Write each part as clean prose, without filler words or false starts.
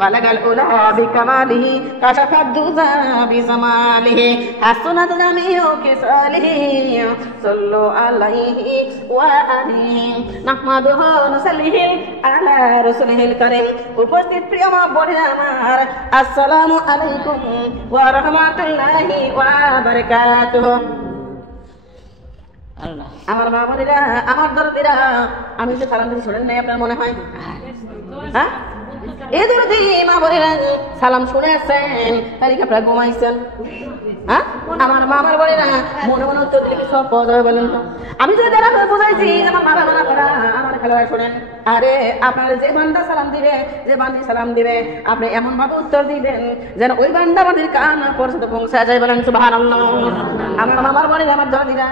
বালাগাল উলা বিকামালিহি কাশাফাদ দুজা বিজামালিহি হাসনাত জামিউ কিসালিহি সাল্লু আলাইহি ওয়া আলিহি নাহমাদুহু নুসাল্লিহি আলা রাসূলিল কারীম। উপস্থিত প্রিয় মা বোনেরা আমার, আসসালামু আলাইকুম ওয়া রাহমাতুল্লাহি ওয়া বারাকাতুহু। আমার মা বোনেরা, আমার দরদিরা, আমি যে সালাম দিতে শুনেন নাই আপনার মনে হয়? হ্যাঁ, এই দরদি মা বোনেরা সালাম শুনে আসছেন, তাই কি আপনারা ঘুমাইছেন? হ্যাঁ, আমার মামার বোনেরা মনে মনে উত্তর দিলে কি সব পাওয়া যাবে বলেন তো? আমি যে যারা বোঝাইছি আমার মারা মানা করা, আমার খেলোয়াড় শোনেন। আরে আপনার যে বান্দা সালাম দিবে, যে বান্দি সালাম দিবে, আপনি এমন ভাবে উত্তর দিবেন যেন ওই বান্দা বান্দির কান পর্যন্ত পৌঁছা যায়। বলেন সুবহানাল্লাহ। আমার মামার বোনেরা, আমার দরদিরা,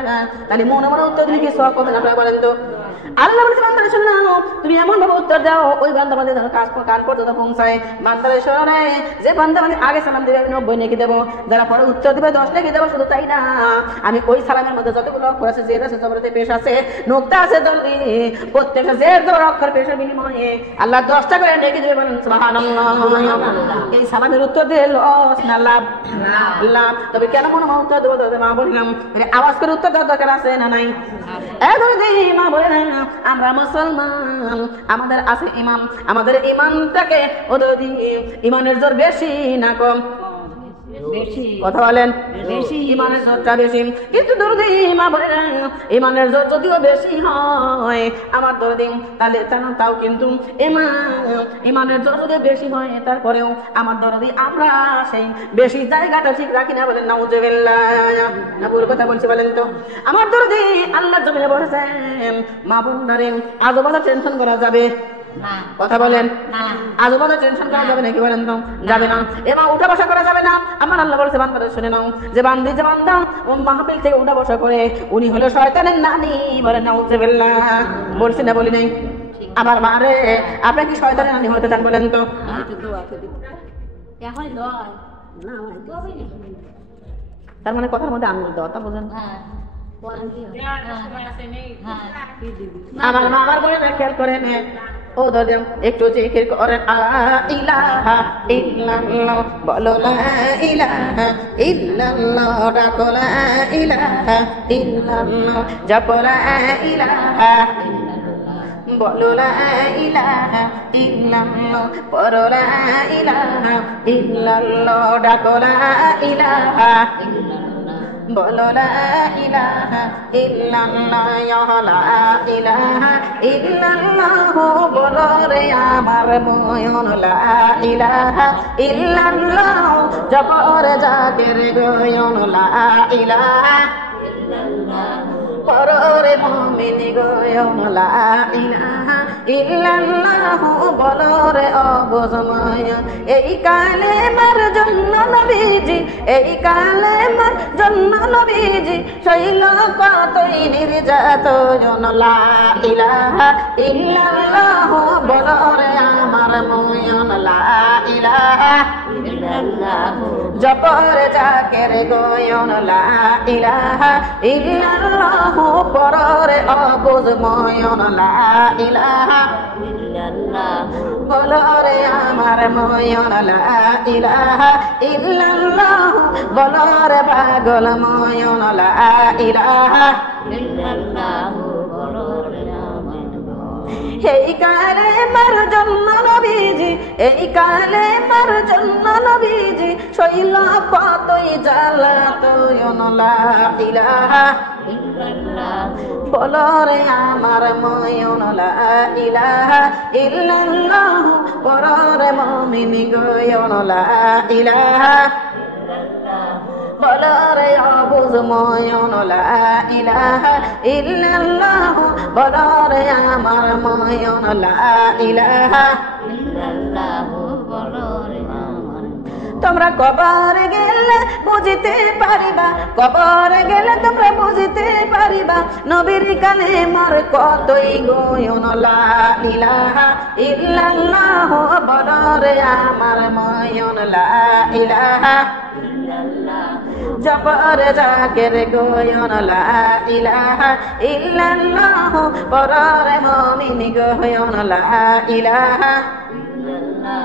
তাহলে মনে মনে উত্তর দিলে কি সব পাবেন আপনারা বলেন তো? আল্লাহ বলেছে বান্দারে শুনে নাও, তুমি এমন ভাবে উত্তর দাও ওই বান্দা বান্দি যেন কান পর্যন্ত পৌঁছায়। বান্দারে শুনে যে বান্দা বান্দি আগে সালাম দিবে আমি 90 নেকি দেবো, যারা পরে উত্তর দিবে 10 নেকি দেবো। শুধু তাই না, আমি ওই সালামের মধ্যে যতগুলো অক্ষর আছে, জের আছে, জবরতে পেশ আছে, নোক্তা আছে, দলদি প্রত্যেকটা জের জবর অক্ষর পেশের বিনিময়ে আল্লাহ 10টা করে নেকি দেবে। বলেন সুবহানাল্লাহ। এই সালামের উত্তর দিয়ে লস না লাভ? লাভ। তবে কেন মনে মা উত্তর দেবো? তবে মা বললাম আওয়াজ করে উত্তর দেওয়ার দরকার আছে না নাই? মা বলে না, আমরা মুসলমান, আমাদের আছে ইমাম, আমাদের ইমামটাকে ওদের ইমানের জোর বেশি না কম? কথা বলেন, বেশি। ইমানের জোরটা বেশি। কিন্তু দরদি মা বলে না, ইমানের জোর যদিও বেশি হয় আমার দরদি, তাহলে তাও কিন্তু ইমানের জোর যদি বেশি হয় তারপরেও আমার দরদি আমরা সেই বেশি জায়গাটা ঠিক রাখি না। বলেন নাউজুবিল্লাহ। না পুরো কথা বলছি বলেন তো? আমার দরদি আল্লাহ জমিনে বলেছেন মা বোনদারে আজবাজা টেনশন করা যাবে না। কথা বলেন, আজবাজা টেনশন করা যাবে নাকি? বলেন তো যাবে না। এবার উঠা বসা করা যাবে না। আমার আল্লাহ বলেছে বান্দারা শুনে নাও, যে বান্দি যে বান্দা মাহফিল থেকে উঠা বসা করে উনি হলো শয়তানের নানি। বলেন নাউজুবিল্লাহ। বলছি না বলি নাই? আমার মারে, আপনি কি শয়তানের নানি হতে চান? বলেন তো। তার মানে কথার মধ্যে আনন্দ দেওয়া, তা বোঝেন? আমার মা আমার বলে না, খেয়াল করেন ও দাদা, একটু জিকির করেন লা ইলাহা ইল্লাল্লাহ, বলো লা ইলাহা ইল্লাল্লাহ, ডাকো লা ইলাহা ইল্লাল্লাহ, জপো লা ইলাহা, বলো লা ইলাহা ইল্লাল্লাহ, পড়ো লা ইলাহা ইল্লাল্লাহ, ডাকো লা ইলাহা, বলো লা ইলাহা ইল্লাল্লাহ, লা ইলাহা ইল্লাল্লাহ, বলো রে আমার ময়ন লা ইলাহা ইল্লাল্লাহ, জপরে জাকের গয়ন লা ইলাহা ইল্লাল্লাহ, পরে মুমিন গয়ন লা ইলাহা ইল্লাল্লাহ, বলো রে অবুঝময়। এই কালেমার জন্য নবীজি, এই কালেমার জন্য নবীজি শৈল কতই নির্যাতন লা ইলাহা ইল্লাল্লাহ, বলো রে আমার ময়ন লা ইলাহা ইল্লাল্লাহ, জপরে জাকের গয়ন লা ইলাহা ইল্লাল্লাহ, পরে অবুঝময়ন লা ইলাহা ইল্লাল্লাহ, বলো রে আমার ময়ন লা ইলাহা ইল্লাল্লাহ, বলো রে পাগল ময়ন লা ইলাহা ইল্লাল্লাহ, বলো রে এই কালেমার জন্য নবীজি, এই কালেমার জন্য নবীজি শৈল কতই জ্বালাতন লা ইলাহা ইল্লাল্লাহ, বলো রে আমার ময়ন লা ইলাহা ইল্লাল্লাহ, পড়ো রে মুমিন গয়ন লা ইলাহা ইল্লাল্লাহ, বলো রে অবুঝময়ন লা ইলাহা ইল্লাল্লাহ, বলো রে আমার ময়ন লা ইলাহা ইল্লাল্লাহ, বলো রে আমার। তোমরা কবরে গেলে বুঝতে পারিবা, কবরে গেলে তোমরা বুঝতে পারিবা নবীর কালেমার কতই গয়ন লা ইলাহা ইল্লাল্লাহ, বলো রে আমার ময়ন লা ইলাহা ইল্লাল্লাহ, জপরে জাকের গয়ন লা ইলাহা ইল্লাল্লাহ, পড়ো রে মুমিন গয়ন লা ইলাহা ইল্লাল্লাহ,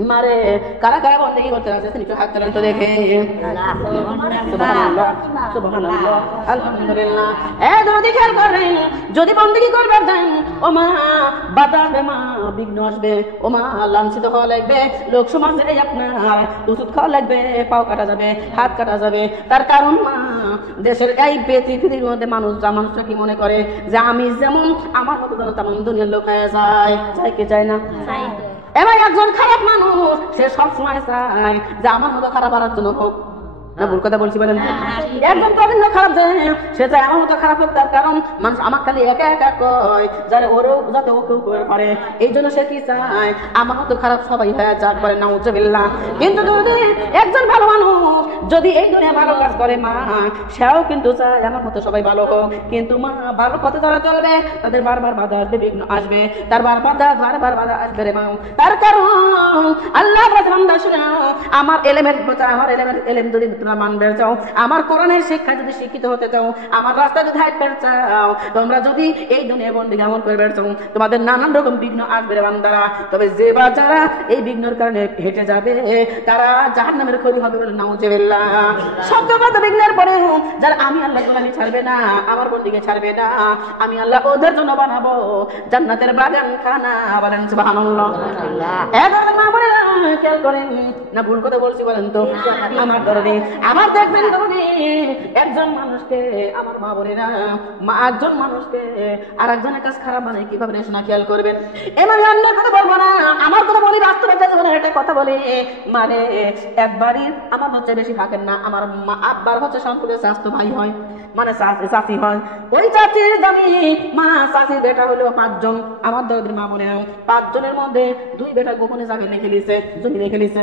মারে কারা কারা বন্দেগি করতে আছে একটু হাত তোলেন তো দেখে সুবহানাল্লাহ সুবহানাল্লাহ আলহামদুলিল্লাহ যদি খেয়াল করেন যদি বন্দেগি করবার যান ও মা বাধা আসবে মা বিঘ্ন আসবে ও মা লাঞ্ছিত হওয়া লাগবে লোক সমাজে আপনার ওষুধ খাওয়া লাগবে পাও কাটা যাবে হাত কাটা যাবে তার কারণ মা দেশের এই পৃথিবীর মধ্যে মানুষরা কি মনে করে যে আমি যেমন আমার মতো যেন তেমন দুনিয়ার লোক হয়ে যায় চাই কি চায় না এবার একজন খারাপ মানুষ সে সবসময় চায় যে আমার মতো খারাপ আর জন্য হোক না ভুল কথা বলছি বলেন একজন প্রবীণ খারাপ সে চায় আমার মতো খারাপ হোক তার কারণ মানুষ আমার খালি একা একা কয় যারা ওরেও যাতে ওকেও করে পারে এই জন্য সে কি চায় আমার মতো খারাপ সবাই হয়ে যাক বলে নাউজুবিল্লাহ কিন্তু যদি একজন ভালো মানুষ যদি এই দুনিয়া ভালো কাজ করে মা সেও কিন্তু চায় আমার মতো সবাই ভালো হোক কিন্তু মা ভালো পথে যারা চলবে তাদের বারবার বাধা আসবে বিঘ্ন আসবে তার বারবার বাধা আসবে রে মা তার কারণ আল্লাহ বান্দা শুনে আমার এলেমের এলেম যদি তোমরা মানবে চাও আমার কোরআনের শিক্ষা যদি শিক্ষিত হতে চাও আমার রাস্তা যদি হাঁটতে চাও তোমরা যদি এই দুনিয়া বন্দিগি আমল করবে চাও তোমাদের নানান রকম বিঘ্ন আসবে রে বান্দারা তবে যে বা যারা এই বিঘ্নের কারণে হেঁটে যাবে তারা জাহান্নামের খলি হবে বলে নাউজুবিল্লাহ শব্দগত বিঘ্নের পরে যারা আমি আল্লাহ গোলামি ছাড়বে না আমার বন্দিগি ছাড়বে না আমি আল্লাহ ওদের জন্য বানাবো জান্নাতের বাগান খানা বলেন সুবহানাল্লাহ এখন মা বলে খেয়াল করেন না ভুল কথা বলছি বলেন তো আমার দরদি আমার দেখবেন দরদি একজন মানুষকে আমার মা বলে না মা একজন মানুষকে আর একজনের কাছে খারাপ বানায় কিভাবে না খেয়াল করবেন এবার অন্য কথা বলবো না আমার কথা বলি বাস্তবে একটা কথা বলি মানে একবারই আমার হচ্ছে বেশি থাকেন না আমার মা আব্বার হচ্ছে সম্পর্কে স্বাস্থ্য ভাই হয় মানে চাচি হয় ওই চাচির দামি মা চাচির বেটা হলো 5 জন আমার দরদির মা বলে 5 জনের মধ্যে 2 বেটা গোপনে জায়গায় লিখে লিছে জমি লিখে লিছে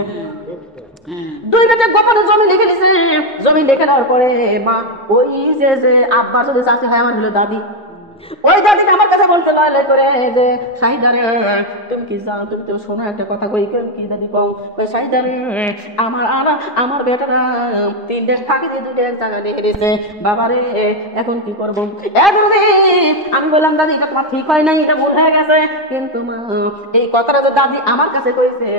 2 বেটা গোপনে জমি লিখে লিছে জমি লিখে নেওয়ার পরে মা ওই যে আব্বার সাথে চাচি হয় আমার হলো দাদি ওই দাদিকে আমার কাছে বলতে লাগলে করে যে শাহিদারে তুমি কি জানো তুমি তো শোনো একটা কথা কই কি দাদি কও ওই শাহিদারে আমার বেটারা 3 দেশ ফাঁকি দিয়ে 2 জায়গা রেখে দিয়েছে বাবারে এখন কি করবো আমি বললাম দাদি এটা তোমার ঠিক হয় নাই এটা ভুল হয়ে গেছে কিন্তু মা এই কথাটা তো দাদি আমার কাছে কইছে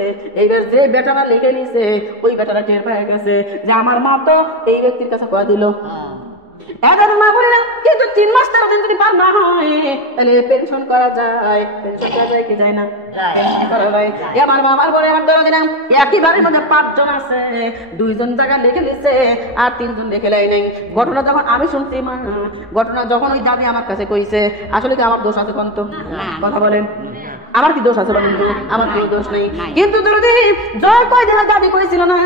এইবার যে বেটারা লিখে নিছে ওই বেটারা টের পেয়ে গেছে যে আমার মা তো এই ব্যক্তির কাছে কয়ে দিল এগারো মা বলে না কিন্তু 3 মাস তার যদি পার না হয় তাহলে পেনশন করা যায় কি যায় না আমার মামার বলে আমার ধরে দিলাম একই বাড়ির মধ্যে 5 জন আছে 2 জন জায়গা লিখে দিচ্ছে আর 3 জন লিখে লাই নাই ঘটনা যখন আমি শুনছি মা ঘটনা যখন ওই দাদি আমার কাছে কইছে আসলে কি আমার দোষ আছে কোন তো কথা বলেন আমার কি দোষ আছে বলেন আমার কোনো দোষ নেই কিন্তু যদি জয় কয়দিন দাদি কইছিল না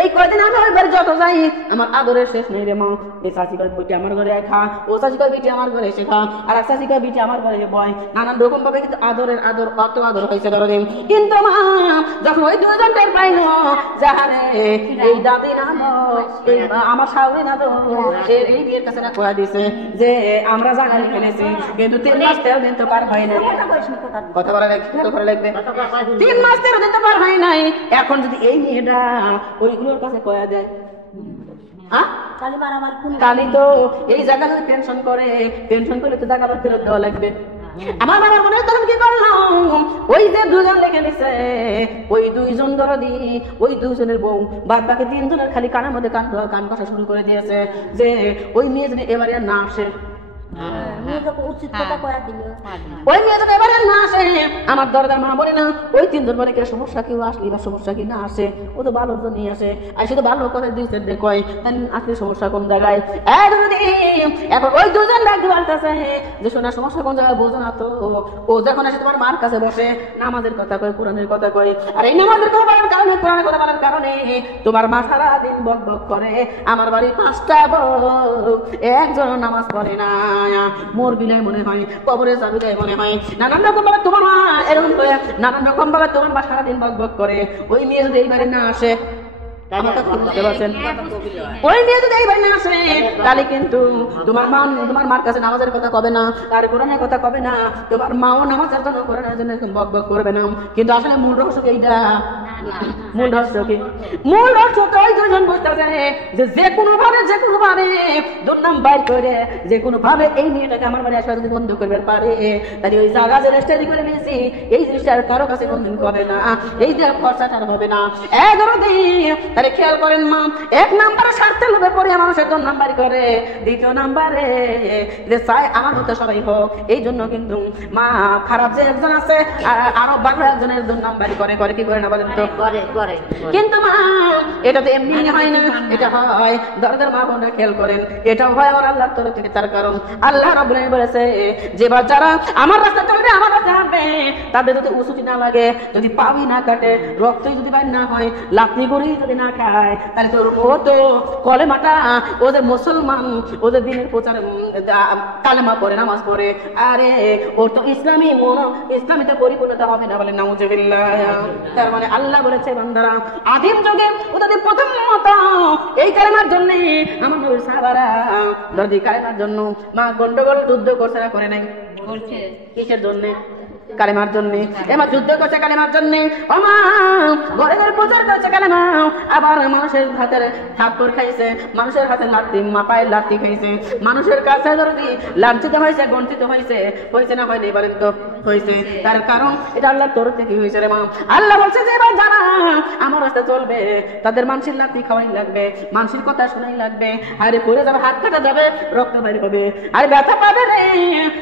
এই কয়দিন আমি ওই বাড়ি যত যাই আমার আদরের শেষ নেই রে মা এই চাচিকার বিটি আমার ঘরে খা ও চাচিকার বিটি আমার ঘরে এসে খা আর এক চাচিকার বিটি আমার ঘরে বয় নানান রকম ভাবে কিন্তু আদরের অত আদর হয়েছে ধরো কিন্তু মা যখন ওই 2 জন টের পাইল যাহারে এই দাদি না আমার শাশুড়ি না তো এই বিয়ের কাছে না কয়া দিছে যে আমরা জানা লিখে নিয়েছি কিন্তু 3 মাস 13 দিন তো পার হয় না কথা বলা খেয়াল করে লাগবে 3 মাস 13 দিন তো পার হয় নাই এখন যদি এই মেয়েটা ওইগুলোর কাছে কয়া দেয় কালি তো এই জায়গা যদি পেনশন করলে তো জায়গা ফেরত দেওয়া লাগবে আমার বাবার মনে তখন কি করলাম ওই যে 2 জন লিখে নিছে ওই 2 জন দরদি ওই 2 জনের বউ বাদ বাকি 3 জনের খালি কানের মধ্যে কান কষা শুরু করে দিয়েছে যে ওই মেয়ে যদি এবারে না আসে ওই মেয়ে যদি এবারে না আসে আমার দরদার মা বলে না ওই 3 জন বলে সমস্যা কেউ আসলি বা সমস্যা কি না আসে ও তো ভালোর জন্য আসে আর শুধু ভালো কথা দিয়েছে কয় আসলে সমস্যা কোন জায়গায় এখন ওই 2 জন ডাক বলতেছে যে শোনা সমস্যা কোন জায়গায় বোঝো না তো ও যখন আসে তোমার মার কাছে বসে নামাজের কথা কয় কোরআনের কথা কয় আর এই নামাজের কথা বলার কারণে কোরআনের কথা বলার কারণে তোমার মা সারাদিন বক বক করে আমার বাড়ি 5টা বউ একজন নামাজ পড়ে না মোর বিলাই মনে হয় কবরে যাবিলাই মনে হয় নানান রকম ভাবে তোমার মা এরকম নানান রকম ভাবে তোমার মা সারাদিন বক বক করে ওই মেয়ে যদি এইবারে না আসে ওই মেয়ে যদি এইবারে না আসে তাহলে কিন্তু তোমার মার কাছে নামাজের কথা কবে না আর কোরআনের কথা কবে না তোমার মাও নামাজের জন্য কোরআনের জন্য বক বক করবে না কিন্তু আসলে মূল রহস্য এইটা মূল রহস্য কি? মূল রহস্য তো ওই দুজন বুঝতেছে যে কোনো ভাবে দুর্নাম বাইর করে যে কোনো ভাবে এই মেয়েটাকে আমার বাড়ি আসা যদি বন্ধ করবে পারে, তাহলে ওই জায়গা যে রেজিস্ট্রি করে নিয়েছি এই জিনিসটা আর কারো কাছে কোনদিন হবে না, এই যে খরচাটা হবে না। তাহলে খেয়াল করেন মা, এক নাম্বারে স্বার্থের লোভে পড়ে মানুষের দুর্নাম বাইর করে, দ্বিতীয় নাম্বারে যে চায় আমার মতো সবাই হোক, এই জন্য কিন্তু মা খারাপ যে একজন আছে আরো ভালো একজনের দুর্নাম বাইর করে কি করে না বলেন তো? করে। কিন্তু মা এটা তো এমনি হয় না, এটা হয় দরদের মা বোনরা খেয়াল করেন, এটাও হয় আমার আল্লাহর তরফ থেকে। তার কারণ আল্লাহ রাব্বুল আলামিন বলেছে যে বাচ্চারা আমার রাস্তা চলবে, আমার রাস্তা হাঁটবে, তাদের যদি উঁচুটি না লাগে, যদি পাবি না কাটে, রক্তই যদি বাইর না হয়, লাথি করেই যদি না খায়, তাহলে তোর মতো কলেমাটা ওদের মুসলমান, ওদের দিনের প্রচার কালেমা পড়ে, নামাজ পড়ে, আরে ওর তো ইসলামী মন, ইসলামীতে পরিপূর্ণতা হবে না, বলে নাউজুবিল্লাহ। তার মানে আল্লাহ বলেছে বান্দারা আদিম যুগে ওদের প্রথম মত এই কালেমার জন্য আমার নবীর সাহাবারা যদি কালেমার জন্য মা গন্ডগোল যুদ্ধ করছে না করে নাই? করছে। কিসের জন্য? কালেমার জন্য। এবার যুদ্ধ করছে কালেমার জন্য, ঘরের প্রচার করছে কালেমা, আবার মানুষের হাতের থাপ্পড় খাইছে, মানুষের হাতে লাঠি, মাপায় লাঠি খাইছে, মানুষের কাছে যদি লাঞ্ছিত হয়েছে, গন্ঠিত হয়েছে না হয়নি বলেন তো? হয়েছে। তার কারণ এটা আল্লাহর তরফ থেকে হয়েছে রে মা। আল্লাহ বলছে যে এবার যারা আমার রাস্তা চলবে তাদের মানুষের লাঠি খাওয়াই লাগবে, মানুষের কথা শোনাই লাগবে, আরে পড়ে যাবে, হাত কাটা যাবে, রক্ত বাইর হবে, আরে ব্যথা পাবে রে,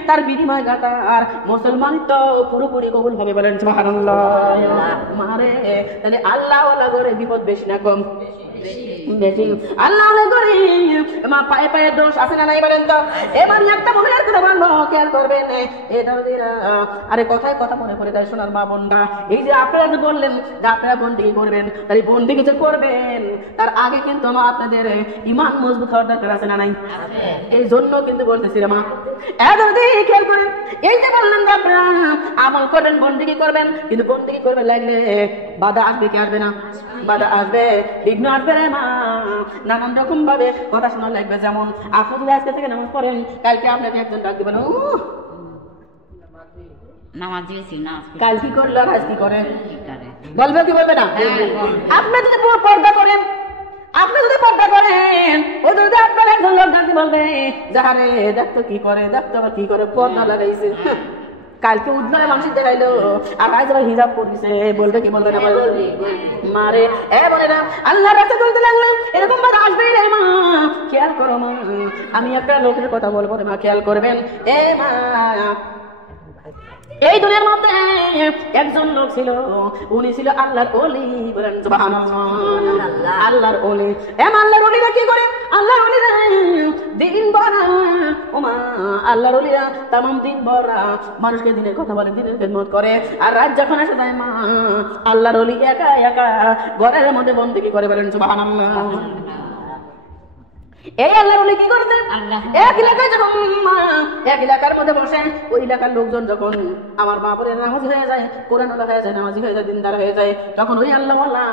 তার বিনিময় গাতা আর মুসলমান তো পুরোপুরি কবুল হবে, বলেন সুবহানাল্লাহ। মারে তাহলে আল্লাহ ওয়ালা করে বিপদ বেশি না কম? বেশি। আল্লাহ ওয়ালা করে মা পায়ে পায়ে দোষ আছে না নাই বলেন তো? এবার একটা মহিলার কথা বলবো, খেয়াল করবেন এই দরদিরা, আরে কথায় কথা মনে পড়ে যায় সোনার মা বোনরা, এই যে আপনারা যে বললেন যে আপনারা বন্দিগি করবেন, তাই বন্দিগি যে করবেন তার আগে কিন্তু আমার আপনাদের ঈমান মজবুত হওয়ার দরকার আছে না নাই? এই জন্য কিন্তু বলতেছি রে মা, খেয়াল করেন, এই যে বললেন যে আপনারা আমল করবেন, বন্দিগি করবেন, কিন্তু বন্দিগি করবেন লাগলে বাধা আসবে কি আসবে না? বাধা আসবে, বিঘ্ন আসবে রে মা, নানান রকম ভাবে কথা শোনা লাগবে। যেমন আপনি যদি আজকে থেকে নামাজ পড়েন, কালকে আপনাকে একজন ডাক দিবেন, নামাজ দিয়েছি না, কাল কি করলো আর আজ কি করে, বলবে কি বলবে না? আপনি যদি পর্দা করেন, ওই যদি আপনার একজন লোক ডাক দিয়ে বলবে যাহারে দেখতো কি করে, দেখতো আবার কি করে, পর্দা লাগাইছে, কালকে উদ্ধারে মানুষ দেখাইলো আর আজ আবার হিজাব পড়িছে, বলবে কি বলবে না? মারে বলে না আল্লাহ রাস্তা চলতে লাগলো, এরকম বাধা আসবেই রে মা। খেয়াল করো মা, আমি একটা লোকের কথা বলবো রে মা, খেয়াল করবেন। মা এই দুনিয়ার মধ্যে একজন লোক ছিল, উনি ছিল আল্লাহর ওলি, বলেন সুবহানাল্লাহ। আল্লাহর ওলি, আল্লাহর ওলিরা কি করে? আল্লাহর ওলিরা দিন ভরা, ওমা আল্লাহর ওলিরা তামাম দিন ভরা মানুষকে দিনের কথা বলে, দিনের খেদমত করে, আর রাত যখন আসে যায় মা আল্লাহর ওলি একা একা ঘরের মধ্যে বন্দেগী করে, বলেন সুবহানাল্লাহ। এই আল্লাহর ওলি কি করতেন? এক এলাকায় যখন এক এলাকার মধ্যে বসে, ওই এলাকার লোকজন যখন আমার মা বলে নামাজি হয়ে যায়, কোরআন ওয়ালা হয়ে যায়, নামাজি হয়ে যায়, দিনদার হয়ে যায়, তখন ওই আল্লাহ ওয়ালা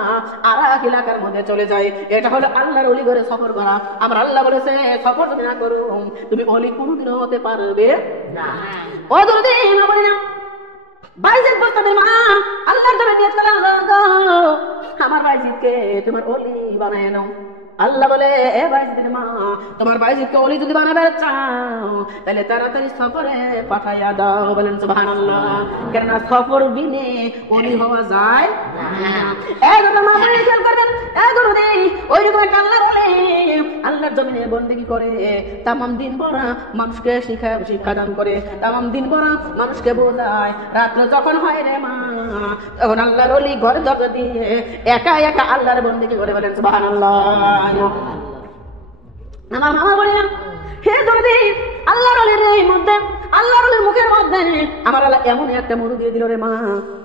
আর এক এলাকার মধ্যে চলে যায়। এটা হলো আল্লাহর ওলি ঘরে সফর করা। আমার আল্লাহ বলেছে সফর তুমি না করো, তুমি ওলি কোনোদিনও হতে পারবে না। ও দরদি না বলি না বাইজিদ বলতে মা আল্লাহর ঘরে নিয়ত করো, আমার বাইজিদকে তোমার ওলি বানায় নাও। আল্লাহ বলে এ বাইজিদের মা, তোমার বাইজিদকে ওলি যদি বানাবে চাও তাহলে তাড়াতাড়ি সফরে পাঠাইয়া দাও, বলেন সুবহানাল্লাহ। কেননা সফর বিনে ওলি হওয়া যায় না। মা বলে খেয়াল করবেন, ওই রকম একটা আল্লাহর ওলি আল্লাহর জমিনে বন্দেগী করে, তামাম দিন ভরা মানুষকে শিক্ষাদান করে, তামাম দিন ভরা মানুষকে বোঝায়। রাত্রে যখন হয় রে মা, তখন আল্লাহর ওলি ঘরে দরজা দিয়ে একা একা আল্লাহর বন্দেগী করে, বলেন সুবহানাল্লাহ। আমার মামা বলে না হে দরদি, আল্লাহর ওলির এই মধ্যে, আল্লাহর ওলির মুখের মধ্যে আমার আল্লাহ এমন একটা মধু দিয়ে দিল রে মা,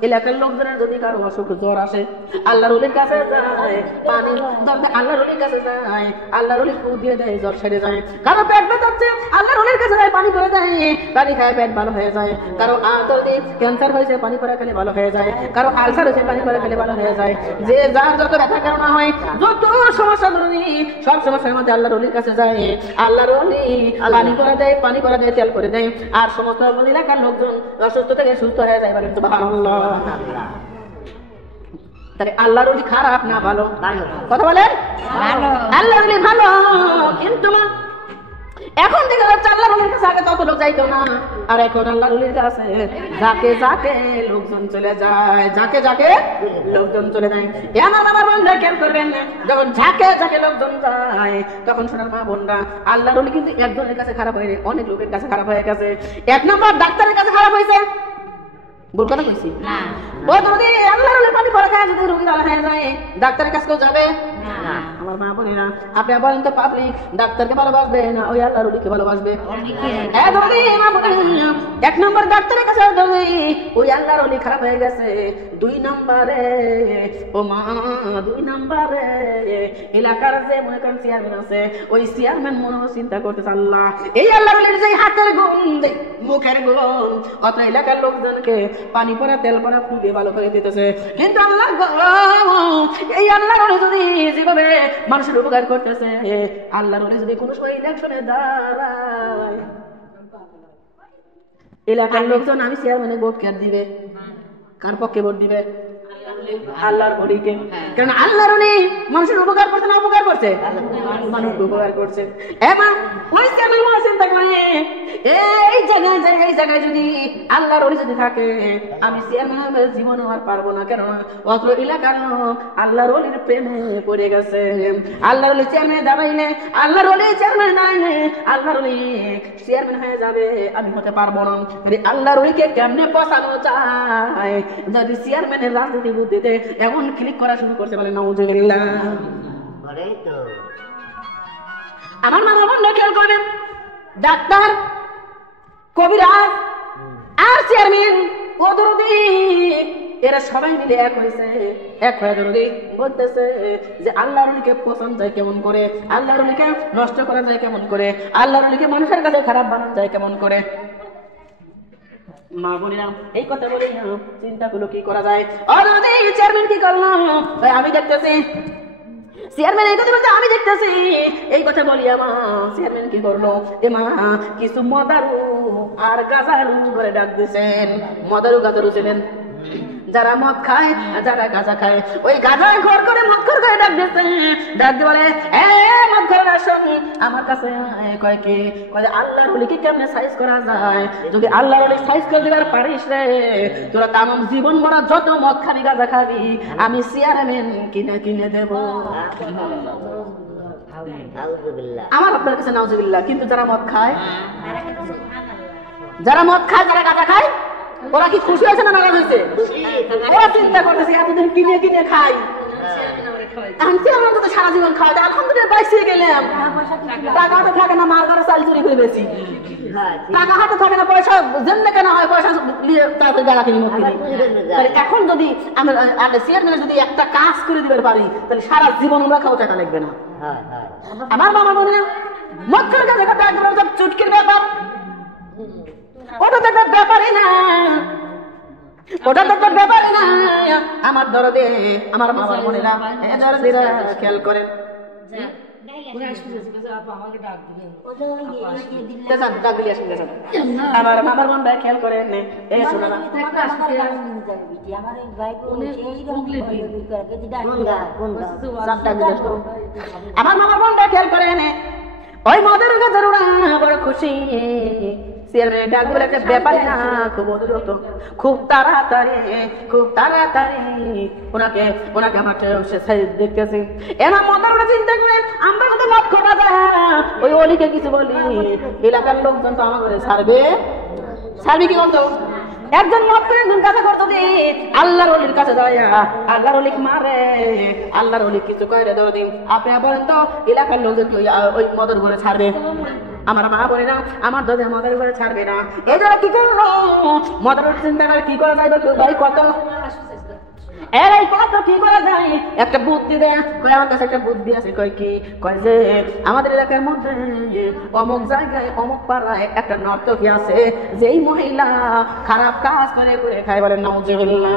এলাকার লোকজনের যদি কারো অসুখ জ্বর আসে আল্লাহর ওলির কাছে যায়, পানি দরকার আল্লাহর ওলির কাছে যায়, আল্লাহর ওলি ফু দিয়ে দেয়, জ্বর সেরে যায়। কারো পেট ব্যথাচ্ছে আল্লাহর ওলির কাছে যায়, পানি করে দেয়, পানি খায় পেট ভালো হয়ে যায়। কারো যদি ক্যান্সার হয়েছে পানি করে খেলে ভালো হয়ে যায়, কারো আলসার হয়েছে পানি করে খেলে ভালো হয়ে যায়। যে যার যত ব্যথা কেন না হয়, যত সমস্যা ধরনি সব সমস্যার মধ্যে আল্লাহর ওলির কাছে যায়, আল্লাহর ওলি পানি করে দেয়, পানি করে দেয়, তেল করে দেয়, আর সমস্ত এলাকার লোকজন অসুস্থ থেকে সুস্থ হয়ে যায়, বলেন সুবহানাল্লাহ। তাহলে আল্লাহর ওলি খারাপ না ভালো? কথা বলেন, আল্লাহর ওলি ভালো। কিন্তু মা এখন থেকে আল্লাহর ওলির কাছে আগে তত লোক যাইতো না, আর এখন আল্লাহর ওলির কাছে যাকে যাকে লোকজন চলে যায়, যাকে যাকে লোকজন চলে যায়। আমার বোনরা খেয়াল করবেন, যখন যাকে যাকে লোকজন যায় তখন শোনার মা বোনরা, আল্লাহর ওলি কিন্তু একজনের কাছে খারাপ হয়নি, অনেক লোকের কাছে খারাপ হয়ে গেছে। 1 নম্বর ডাক্তারের কাছে খারাপ হয়েছে, ভুল কথা কইছি? ও যদি আল্লাহর ওলির পানি পড়া খায়, যদি রোগী ভালো হয়ে যায়, ডাক্তারের কাছে কেউ যাবে না। আমার মা বলি না, আপনি বলেন তো পাবলিক ডাক্তারকে ভালোবাসবে না ওই আল্লাহর ওলিকে ভালোবাসবে? 1 নম্বর ডাক্তারের কাছে ওই আল্লাহর ওলি খারাপ হয়ে গেছে। 2 নম্বরে ও মা, 2 নম্বরে এলাকার যে মনে করেন চেয়ারম্যান আছে, ওই চেয়ারম্যান মনে চিন্তা করতেছে, আল্লাহ এই আল্লাহর ওলির যে হাতের গুণ, মুখের গুণ, অত এলাকার লোকজনকে পানি পড়া তেল পড়া ফু দিয়ে ভালো করে দিতেছে। কিন্তু আল্লাহ এই আল্লাহর ওলি যদি যেভাবে মানুষের উপকার করতেছে, আল্লাহর ওলি যদি কোনো সময় ইলেকশনে দাঁড়ায়, এলাকার লোকজন আমি চেয়ারম্যানে ভোট কার দিবে, কার পক্ষে ভোট দিবে? আল্লাহর ওলিকে। কারণ আল্লাহর ওলি মানুষের উপকার করছে না অপকার করছে? মানুষের উপকার করছে। এবার ওই চেয়ারম্যান চিন্তা করে এই জায়গায় যদি আল্লাহর ওলি যদি থাকে, আমি চেয়ারম্যান জীবনে আর পারবো না। কেন? অত এলাকার লোক আল্লাহর ওলির প্রেমে পড়ে গেছে। আল্লাহর ওলি চেয়ারম্যান দাঁড়াইলে, আল্লাহর ওলি চেয়ারম্যান দাঁড়াইলে আল্লাহর ওলি চেয়ারম্যান হয়ে যাবে, আমি হতে পারবো না। আল্লাহর ওলিকে কেমনে পচানো যায়? যদি চেয়ারম্যানের রাজনীতি বুদ্ধিতে এমন ক্লিক করা শুরু করছে, বলে নাউজুবিল্লাহ। আমার মা বাবা খেয়াল করবেন, ডাক্তার, কবিরাজ আর চেয়ারম্যান ও দরদি, এরা সবাই মিলে এক হয়েছে, এক হয়ে দরদি বলতেছে যে আল্লাহর ওলিকে পছন্দ যায় কেমন করে, আল্লাহর ওলিকে নষ্ট করা যায় কেমন করে, আল্লাহর ওলিকে মানুষের কাছে খারাপ বানানো যায় কেমন করে। মা বোনেরা এই কথা বলে চিন্তা করলো কি করা যায়। চেয়ারম্যান কি করলো? আমি দেখতেছি চেয়ারম্যান এই কথা বলতে, আমি দেখতেছি এই কথা বলি। আমার চেয়ারম্যান কি করলো? এ মা কিছু মদারু আর গাজারু করে ডাক দিয়েছেন। মদারু গাজারু ছিলেন যারা মদ খায়, যারা গাঁজা খায়, ওই গাঁজা ঘর করে মদ ঘর করে ডাক দিচ্ছে। ডাক দিয়ে বলে, মদ ঘর আসুন আমার কাছে। কয় কি? কয় আল্লাহর ওলিকে কেমনে সাইজ করা যায়? যদি আল্লাহর ওলি সাইজ করে দিবার পারিস রে, তোরা তামাম জীবন ভরা যত মদ খাবি গাঁজা খাবি, আমি চেয়ারম্যান কিনে দেব। আমার আপনার কাছে নাউজুবিল্লাহ। কিন্তু যারা মদ খায়, যারা গাঁজা খায়, ওরা কি খুশি হয়েছে না নারাজ হয়েছে? ওরা চিন্তা করতেছে এতদিন কিনে খাই, সারা জীবন খাওয়া, এখন তো বাইসে গেলাম, টাকা হাতে থাকে না, মার ঘরে চাল চুরি করে বেশি, টাকা হাতে থাকে না, পয়সা যেমনি কেনা হয়, পয়সা তাড়াতাড়ি গাড়া কিনি মত কিনি। এখন যদি আমরা চেয়ারম্যানে যদি একটা কাজ করে দিতে পারি, তাহলে সারা জীবন আমরা খাওয়া টাকা লাগবে না। আমার মামা মনে মক্কার কাছে চুটকির ব্যাপার, ওটা তো একটা ব্যাপারই না, ওটা তো একটা ব্যাপারই না। আমার দরদে আমার মামার বোনেরা দরদিরা খেয়াল করেন, আমার মামার বোনরা খেয়াল করেন। আমার মামার বোনরা খেয়াল করেন, ওই মদের গাছের ওরা বড় খুশি। একটা ব্যাপারই না, খুব অদ্ভুত, খুব তাড়াতাড়ি ওনাকে আমার দেখতেছি। এরা মদের চিন্তা করে আমরা কত মদ খোটা যায়, ওই অলিকে কিছু বলি, এলাকার লোকজন তো আমার ছাড়বে কি বলতো? একজন মদ করে একজন কাছে করতো যে আল্লাহর ওলির কাছে যায়, আল্লাহর ওলিক মারে, আল্লাহর ওলি কিছু করে ধরো দিন। আপনি বলেন তো এলাকার লোকজন কি ওই মদের ঘরে ছাড়বে? আমার মা বলে না, আমার দাদা মদের ঘরে ছাড়বে না। এই যারা কি করলো মদের চিন্তা করে কি করা যায় ভাই? কত কি করা যায়? একটা বুদ্ধি দেয়, আমার কাছে একটা বুদ্ধি আছে। কয় কি? কয় যে আমাদের এলাকার মধ্যে অমুক জায়গায় অমুক পাড়ায় একটা নর্তকী আছে, যেই মহিলা খারাপ কাজ করে খায়, বলেন নাউজুবিল্লাহ।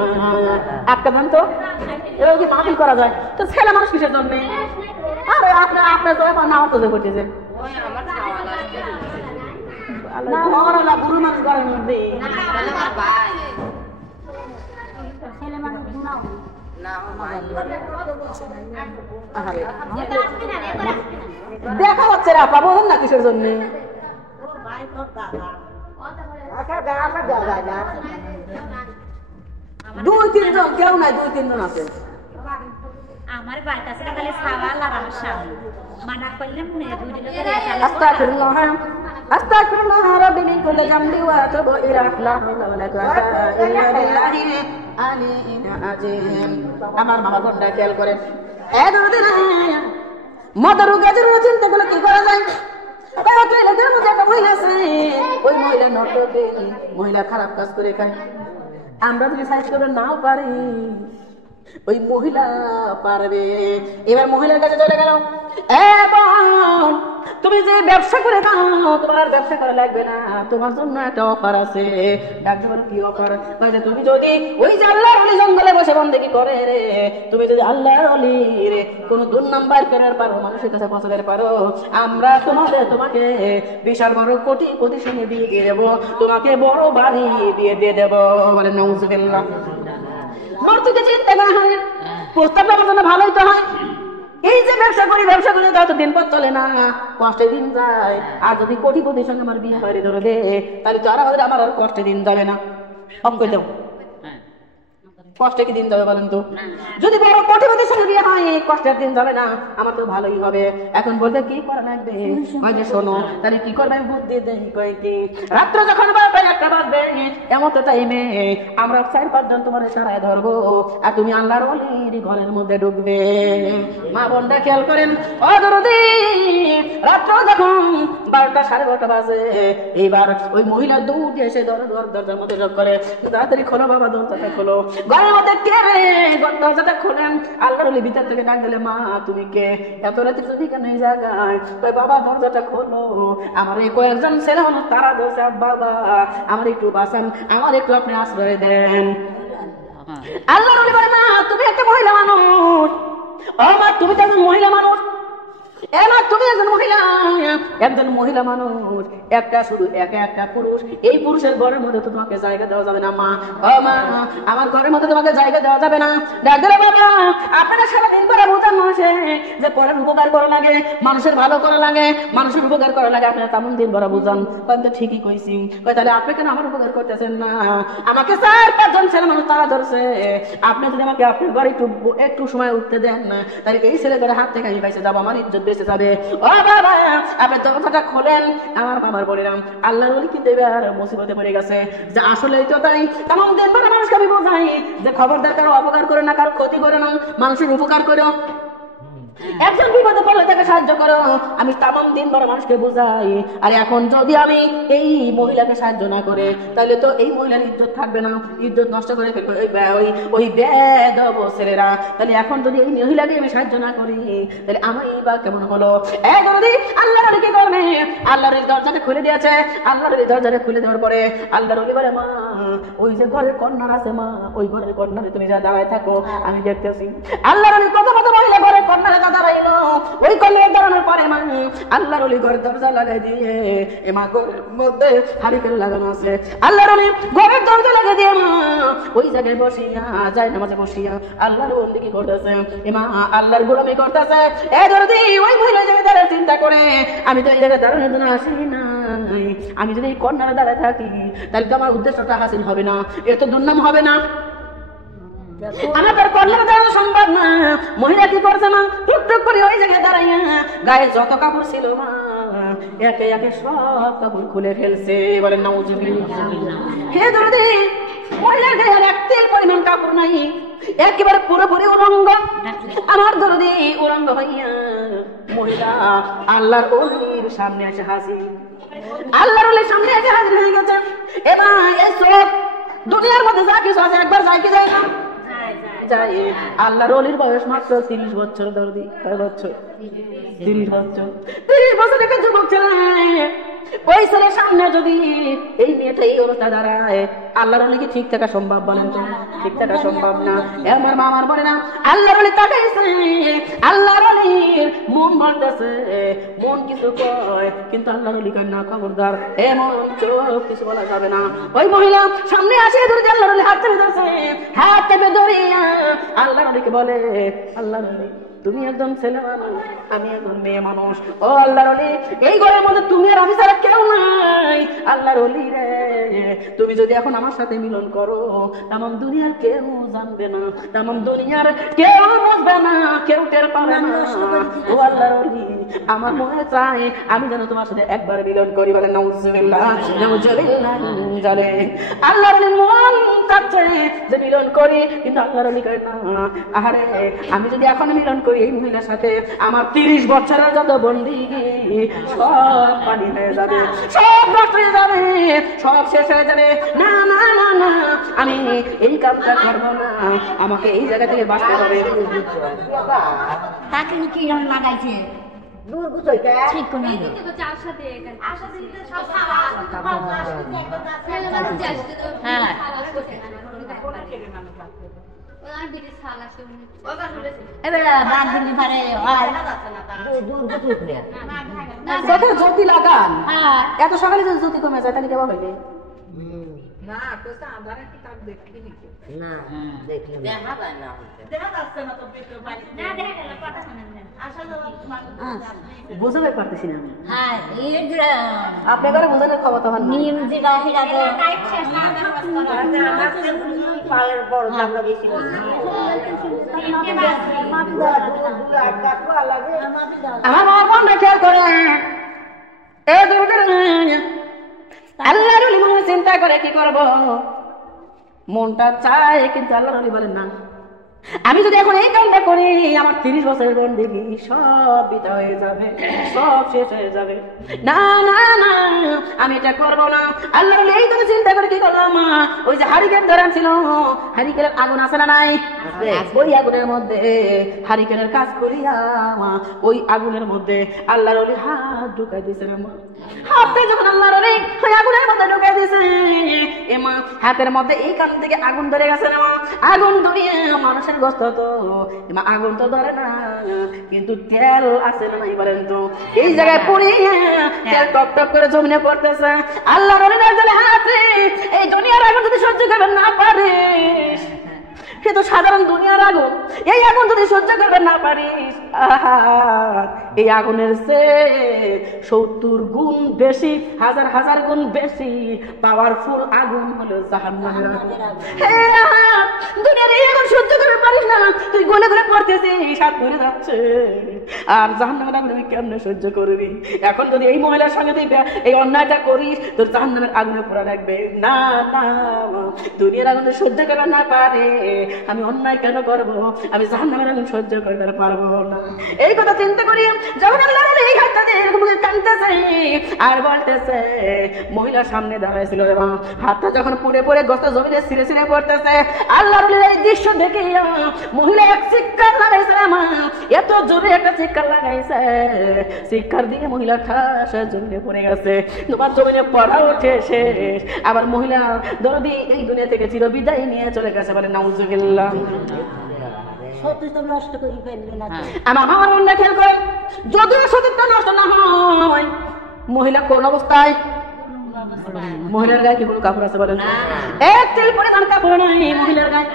একটা দেন তো, এবার কি বাতিল করা যায়? তো ছেলে মানুষ কিসের জন্য? আরে আপনার তো এখন নামাজ তো করতেছেন, গুরু মানুষ ঘরের মধ্যে দেখা হচ্ছে রে আপা, বলুন না কিসের জন্য? দুই তিনজন, কেউ নাই, দুই তিনজন আছে। আমার বাড়িতে আছে খালি সাওয়াল আর আমার স্বামী মানা করলে মনে আস্তাগফিরুল্লাহ আস্তাগফিরুল্লাহ রাব্বি মিন কুল্লি যামবি ওয়া আতুবু ইলাইহি লা হাওলা ওয়া লা কুওয়াতা ইল্লা বিল্লাহি আলিয়্যিল আযীম। আমার মামা বোনটা খেয়াল করেন, এদরদিন মদরু গেজের চিন্তাগুলো কি করা যায়? টয়লেটের মধ্যে একটা মহিলা আছে, ওই মহিলা নর্তকী, মহিলা খারাপ কাজ করে খায়। আমরা যদি সাইজ করে নাও পারি, ওই মহিলা পারবে। এবার মহিলার কাছে চলে গেল, তুমি যে ব্যবসা করে খাও, তোমার আর ব্যবসা করা লাগবে না, তোমার জন্য একটা অফার আছে। ডাক্তার কি অফার? তুমি যদি ওই যে আল্লাহর ওলি জঙ্গলে বসে বন্দেগি করে রে, তুমি যদি আল্লাহর ওলির কোন দুর্নাম্বার করার পারো, মানুষের কাছে পৌঁছাতে পারো, আমরা তোমাকে বিশাল বড় কোটি সঙ্গে দিয়ে দেবো, তোমাকে বড় বাড়ি দিয়ে দেবো। বলে নাউজুবিল্লাহ। মর্তুকে চিন্তা করা হয়, প্রস্তাবটা আমার জন্য ভালোই তো হয়। এই যে ব্যবসা করি তো দিন পর চলে না, কষ্টে দিন যায়। আর যদি কোটিপতির সঙ্গে আমার বিয়ে হয় ধরে দে, তাহলে তো আর আমার আর কষ্টে দিন যাবে না। অঙ্ক দাও, কষ্টে কি দিন যাবে বলেন তো? যদি বড় কোটিপতির সঙ্গে বিয়ে হয়, কষ্টের দিন যাবে না, আমার তো ভালোই হবে। এখন বলতে কি করা লাগবে? যে শোনো, তাহলে কি করবে? আমি বুদ্ধি দেই কয়েকটি। রাত্র যখন বাজবে, একটা বাজবে, এমন তো টাইমে আমরা 4-5 জন তোমার সারায় ধরবো, আর তুমি আল্লাহর ওলির ঘরের মধ্যে ঢুকবে। মা বোনটা খেয়াল করেন, ও দরদি, রাত্র যখন 12টা 12:30 বাজে, এইবার ওই মহিলা দৌড়ে এসে দরজার মধ্যে ঢোক করে, তাড়াতাড়ি খোলো বাবা, দরজাটা খোলো। ঘরের মধ্যে কে রে? দরজাটা খোলেন। আল্লাহর ওলি ভিতর থেকে ডাক দিলে, মা তুমি কে? এত রাতে তুমি কেন এই জায়গায়? বাবা দরজাটা খোলো, আমার এই কয়েকজন ছেলে হলো, তারা বলছে বাবা আমার একটু বাঁচান, আমার একটু আপনি আশ্রয় দেন। আল্লাহর ওলি বলে, মা তুমি একটা মহিলা মানুষ, ও মা তুমি তো একজন মহিলা মানুষ, তুমি একজন মহিলা মানুষ, শুধু একটা পুরুষ, এই পুরুষের ঘরের মধ্যে তো তোমাকে জায়গা দেওয়া যাবে না মা। ও মা, আমার ঘরের মধ্যে তোমাকে জায়গা দেওয়া যাবে না। ডাক্তার বাবা, আপনারা সারাদিন করে বোঝান মানুষে যে পরের উপকার করা লাগে, মানুষের ভালো করা লাগে, মানুষের উপকার করা লাগে, আপনারা তেমন দিন ভরা বোঝান। তো ঠিকই কইছি। তাহলে আপনি কেন আমার উপকার করতেছেন না? আমাকে 4-5 জন ছেলে মানুষ তারা ধরছে, আপনি যদি আমাকে আপনার ঘরে একটু সময় উঠতে দেন না, তাহলে এই ছেলেদের হাত থেকে আমি পাইছে যাবো, আমার ইজ্জত বেঁচে যাবে। ও বাবা, আপনি দরজাটা খোলেন। আমার বাবার বলিলাম, আল্লাহর ওলি কিন্তু এবার মুসিবতে পড়ে গেছে। যে আসলেই তো তাই, তেমন দিন পরে মানুষকে আমি বোঝাই যে খবরদার কারো অপকার করে না, কারো ক্ষতি করে না, মানুষের উপকার করো। একজন বিপদে পড়লে তাকে সাহায্য করো, আমি তামাম দিন বড় মানুষকে বোঝাই। আর এখন যদি আমি এই মহিলাকে সাহায্য না করে, তাহলে তো এই মহিলার ইজ্জত থাকবে না, ইজ্জত নষ্ট করে ফেলবে ওই বেদব ছেলেরা। তাহলে এখন যদি এই মহিলাকে আমি সাহায্য না করি, তাহলে আমার এই বা কেমন হলো? আল্লাহর কি করবে? আল্লাহর দরজাটা খুলে দিয়েছে। আল্লাহর দরজাটা খুলে দেওয়ার পরে আল্লাহর ওলি বলে, মা ওই যে ঘরের কর্নার আছে, মা ওই ঘরের কর্নারে তুমি যা দাঁড়ায় থাকো, আমি দেখতেছি। আল্লাহর ওলি কত মহিলা ঘরের কর্নারে দাঁড়াইলো। ওই কর্নারে দাঁড়ানোর পরে মা আল্লাহর ওলি ঘরের দরজা লাগাই দিয়ে, মা ঘরের মধ্যে হারিকেন লাগানো আছে, আল্লাহর ওলি ঘরের দরজা লাগাই দিয়ে মা ওই জায়গায় বসিয়া যায় নামাজে বসিয়া আল্লাহর ওলি কি করতেছে? মা আল্লাহর গোলামি করতেছে। ওই মহিলা যদি তারা চিন্তা করে, আমি তো এই জায়গায় দাঁড়ানোর জন্য আসি না, আমি যদি এই কর্নারে দাঁড়ায় থাকি, তাহলে তো আমার উদ্দেশ্যটা হাসিল হবে না, এর তো দুর্নাম হবে না, আমার কর্নারে দাঁড়ানো সম্ভব না। মহিলা কি করছে মা? টুকটুক করে ওই জায়গায় দাঁড়াইয়া গায়ে যত কাপড় ছিল মা একে একে সব কাপড় খুলে ফেলছে। বলেন নাউজুবিল্লাহ। হে দরদি, মহিলার গায়ে আর এক তেল পরিমাণ কাপড় নাই, একেবারে পুরোপুরি উলঙ্গ। আমার দরদি উলঙ্গ হইয়া মহিলা আল্লাহর ওলির সামনে এসে হাজির। আল্লাহর ওলির সামনে এসে হাজির হয়ে গেছে। এবার এই সব দুনিয়ার মধ্যে যা কিছু আছে একবার যায় কি যায় না? আল্লাহর ওলির বয়স মাত্র 30 বছর। দরদি কয় বছর? 30 বছর। 30 বছর একটা যুবক ছেলে ওই ছেলের সামনে যদি এই মেয়েটা এই অবস্থা দাঁড়ায়, আল্লাহর ওলি কি ঠিক থাকা সম্ভব? বলেন তো, ঠিক থাকা সম্ভব না। আমার মামার বলে না, আল্লাহর ওলি তাকাইছে, আল্লাহর ওলির মন বলতেছে, মন কিছু কয়, কিন্তু আল্লাহর ওলি কয় না, খবরদার এমন চোখ কিছু বলা যাবে না। ওই মহিলা সামনে আসে ধরে আল্লাহর ওলি হাত চেপে ধরছে, হাত চেপে ধরিয়া আল্লাহর ওলিকে বলে, আল্লাহর ওলি তুমি একজন ছেলে মানুষ, আমি একজন মেয়ে মানুষ। ও আল্লাহর ওলি, এই ঘরের মধ্যে তুমি আর আমি ছাড়া কেউ নাই। আল্লাহর ওলি রে, তুমি যদি এখন আমার সাথে মিলন করো, তামাম দুনিয়ার কেউ জানবে না, তামাম দুনিয়ার কেউ বুঝবে না, কেউ টের পাবে না। ও আল্লাহর ওলি, আমার মনে চাই আমি যেন তোমার সাথে একবার মিলন করি। বলে নাউজুবিল্লাহ, নাউজুবিল্লাহ। জানে আল্লাহর ওলি মন চাচ্ছে যে মিলন করি, কিন্তু আল্লাহর ওলি কয় না, আরে আমি যদি এখন মিলন করি এই মহিলার সাথে, আমার 30 বছরের যত বন্দিগি সব পানি হয়ে যাবে, সব নষ্ট হয়ে যাবে, সব শেষ হয়ে যাবে। না না না না, আমি এই কাজটা করবো না, আমাকে এই জায়গা থেকে বাঁচতে হবে। তাকে কি লাগাইছে ঠিক করে হ্যাঁ জ্যোতি লাগান, এত সকালে যদি জ্যোতি কমে যায় তাহলে কেমন হইবে? বুঝতে পারতেছি না আপনার বোঝানোর ক্ষমতা হন আমার মনটা খেয়াল করে আল্লাহর ওলি মনে চিন্তা করে কি করব, মনটা চায়, কিন্তু আল্লাহর ওলি বলেন না, আমি যদি এখন এই কামটা করি আমার 30 বছরের বন্দেগী সব বিতা হয়ে যাবে, সব শেষ হয়ে যাবে। না না না, আমি এটা করবো না। আল্লাহর ওলি এই কথা চিন্তা করে কি করলাম, ওই যে হারিকেন ধরান ছিল, হারিকেনের আগুন আছে না নাই, ওই আগুনের মধ্যে হারিকেনের কাজ করিয়া ওই আগুনের মধ্যে আল্লাহর ওলি হাত ঢুকাই দিয়েছে। হাতে যখন আল্লাহর ওলি ওই আগুনের মধ্যে ঢুকাই দিয়েছে, এমা হাতের মধ্যে এই কান থেকে আগুন ধরে গেছে না, আগুন ধরিয়ে মানুষের গোস্ত তো আগুন তো ধরে না, কিন্তু তেল আছে না নাই বলেন তো, এই জায়গায় পড়িয়ে তেল টপ টপ করে জমিনে পড়তেছে। আল্লাহর ওলি হাতে এই দুনিয়ার আগুন যদি সহ্য করবে না পারিস, সে তো সাধারণ দুনিয়ার আগুন, এই আগুন যদি সহ্য করবে না পারিস, এই আগুনের চেয়ে 70 গুণ বেশি, হাজার হাজার গুণ বেশি পাওয়ারফুল আগুন হলো জাহান্নামের আগুন। দুনিয়ার এই আগুন সহ্য করতে পারিস না, তুই গলে গলে পড়তেছিস, হাত ধরে যাচ্ছে, আর জাহান্নামের আগুন আমি কেমনে সহ্য করবি? এখন যদি এই মহিলার সঙ্গে তুই এই অন্যায়টা করিস, তোর জাহান্নামের আগুনে পোড়া লাগবে। না না, দুনিয়ার আগুন সহ্য করতে না পারে, আমি অন্যায় কেন করবো? আমি জাহান্নামের আগুন সহ্য করতে পারবো না। এই কথা চিন্তা করি যখন আল্লাহর ওলি এই হাতটা দিয়ে এরকম টানতেছে আর বলতেছে, মহিলার সামনে দাঁড়াইছিল এবং হাতটা যখন পুড়ে পড়ে গোস্ত জমিতে ছিঁড়ে ছিঁড়ে পড়তেছে, আল্লাহর ওলির এই দৃশ্য দেখে মহিলা এক চিৎকার লাগাইছে, এত জোরে একটা চিৎকার লাগাইছে, চিৎকার দিয়ে মহিলা ঠাস জমিনে পড়ে গেছে। তোমার জমিনে পড়া ওঠে শেষ, আবার মহিলা দরদি এই দুনিয়া থেকে চির বিদায় নিয়ে চলে গেছে। বলে নাউজুবিল্লাহ। আমার মামার মনটা খেয়াল করে, যদিও সতীত্ব নষ্ট না হয়, মহিলা কোন অবস্থায়, মহিলার গায়ে কি কোনো কাপড় আছে বলেন? এক তেল পরিমাণ কাপড় নাই মহিলার গায়ে।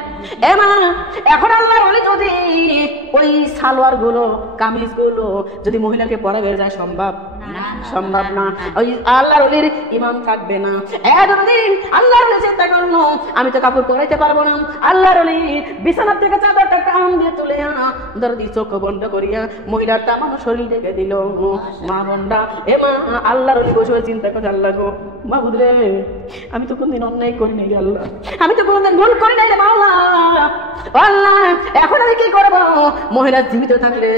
এখন আল্লাহর ওলি যদি ওই সালোয়ার গুলো কামিজ গুলো যদি মহিলাকে পরাবে যায়, সম্ভব? সম্ভব না। ওই আল্লাহর ওলির ইমান থাকবে না। আল্লাহর ওলি চিন্তা করলো, আমি তো কাপড় পরাইতে পারবো না। আল্লাহর ওলি বিছানার থেকে চাদরটা টান দিয়ে তুলে দরদি চোখ বন্ধ করিয়া মহিলার তামানো শরীর ঢেকে দিল। মা বোনরা, এ মা, আল্লাহর ওলি বসে চিন্তা করে, আল্লাহ গো মাহবুদ রে, আমি তো কোনদিন অন্যায় করি নাই আল্লাহ, আমি তো কোনদিন ভুল করি নাই রে মাওলা। আল্লাহ এখন আমি কি করবো? মহিলা জীবিত থাকলে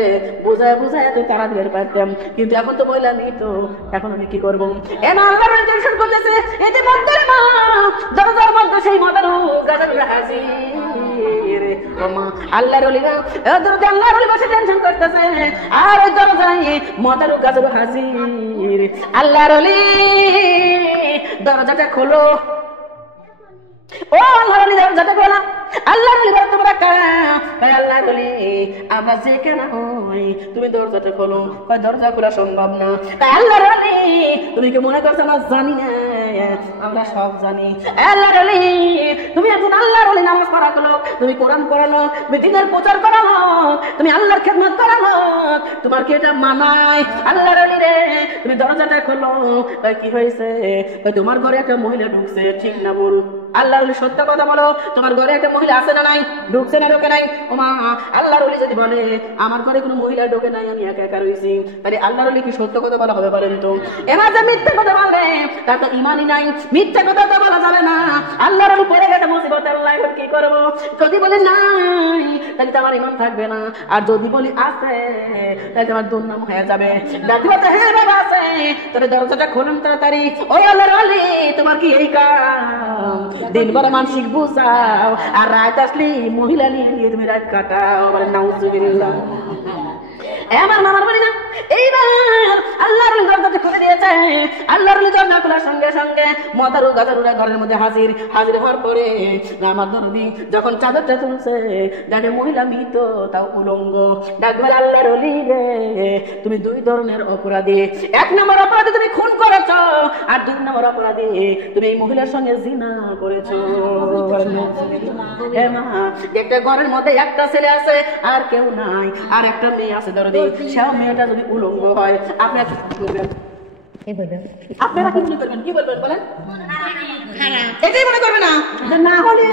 বোঝায় বোঝায় তুই তারা দিতে পারতাম, কিন্তু এখন তো মহিলা নেই, তো এখন আমি কি করবো? এ মা আল্লাহর টেনশন করতেছে, এতে মধ্যে মা দরজার মধ্যে সেই মাদারু গাজার হাজির। ও মা, আল্লাহর ওলিরা দরজা আল্লাহর ওলি বসে টেনশন করতেছে, আর ওই দরজায় মাদারু গাজার হাজির। আল্লাহর ওলি দরজাটা খোলো। ও আল্লাহর ওলি দরজাটা খোলা। আল্লাহর ওলি বলে তোমরা কারা? আল্লাহর ওলি আমরা যে কেন হই, তুমি দরজাটা খোলো। দরজা খোলা সম্ভব না। আল্লাহর ওলি তুমি কি মনে করছো আমরা জানি না? আমরা সব জানি। আল্লাহর ওলি তুমি একজন আল্লাহর ওলি, নামাজ পড়া করো, তুমি কোরআন পড়ানো, তুমি দ্বীনের প্রচার করানো, তুমি আল্লাহর খেদমত করানো, তোমার কি এটা মানায়? আল্লাহর ওলি রে তুমি দরজাটা খোলো। কি হয়েছে? তোমার ঘরে একটা মহিলা ঢুকছে, ঠিক না বল? আল্লাহর ওলি সত্য কথা বলো, তোমার ঘরে একটা মহিলা আছে না নাই? ঢুকছে না ঢোকে নাই? ওমা আল্লাহর ওলি যদি বলে আমার ঘরে কোনো মহিলা ঢোকে নাই, আমি একা একা রয়েছি, তাহলে আল্লাহর ওলি কি সত্য কথা বলা হবে বলেন তো? এবার যে মিথ্যা কথা বলবে তার তো ইমানই নাই, মিথ্যা কথা তো বলা যাবে না। আল্লাহর ওলি পড়ে গেছে মুসিবত, আল্লাহ এখন কি করবো? যদি বলি নাই তাহলে তো আমার ইমান থাকবে না, আর যদি বলি আছে তাহলে আমার দুর্নাম হয়ে যাবে। দেখো তো হ্যাঁ বাবা আছে, তবে দরজাটা খোলেন তাড়াতাড়ি। ওই আল্লাহর ওলি তোমার কি এই কাম? দিন ভর মানসিক বুঝাও আর রাত আসলে মহিলা নিয়ে তুমি রাত কাটাও। বলে নাউজুবিল্লাহ। আমার মামার বলি না, এইবার আল্লাহর ওলি দরজাটা খুলে দিয়েছে। আল্লাহর ওলি দরজা খোলার সঙ্গে সঙ্গে মদারু গাজারুরা ঘরের মধ্যে হাজির। হাজির হওয়ার পরে আমার দরদি যখন চাদরটা তুলছে, দেখে মহিলা মৃত, তাও উলঙ্গ। ডাকবার আল্লাহর ওলি রে তুমি দুই ধরনের অপরাধী। এক নম্বর অপরাধী তুমি খুন করেছ, আর দুই নম্বর অপরাধী তুমি এই মহিলার সঙ্গে জিনা করেছ। একটা ঘরের মধ্যে একটা ছেলে আছে আর কেউ নাই, আর একটা মেয়ে আছে দরদি। সে মেয়েটা যদি উলঙ্গ হয় আপনারা কি করবেন? আপনারা কি মনে করবেন? কি বলবেন বলেন? এটাই মনে করবে না? না হলে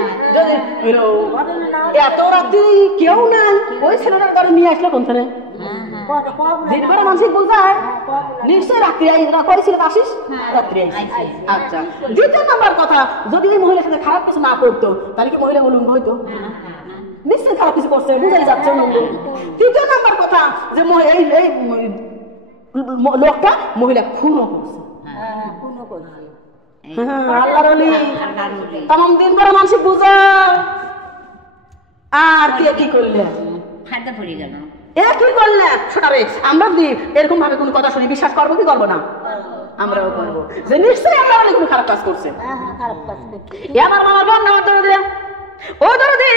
এত রাত্রি কেউ নাই, ওই ছেলেটার ঘরে নিয়ে আসলো কোন ছেলে? দিন করে মানসিক বুঝায় নিশ্চয় রাত্রি করেছিল আসিস রাত্রি। আচ্ছা, দ্বিতীয় নাম্বার কথা, যদি এই মহিলার সাথে খারাপ কিছু না করতো তাহলে কি মহিলা উলঙ্গ হইতো? নিশ্চয়ই খারাপ কিছু করছে, বুঝাই যাচ্ছে। তৃতীয় নাম্বার কথা যে এই লোকটা মহিলা খুনও করছে। আল্লাহর ওলি তামাম দিন করে মানসিক বুঝা। আর কে কি করলে? ফায়দা পড়ে গেল। এ কি করলে? শোনারে আমরা যদি এরকম ভাবে কোনো কথা শুনি বিশ্বাস করবো কি করবো না? আমরাও করবো যে নিশ্চয়ই আল্লাহর ওলি কোনো খারাপ কাজ করছে। আমার মামার বোন আমার দরদি, ও দরদি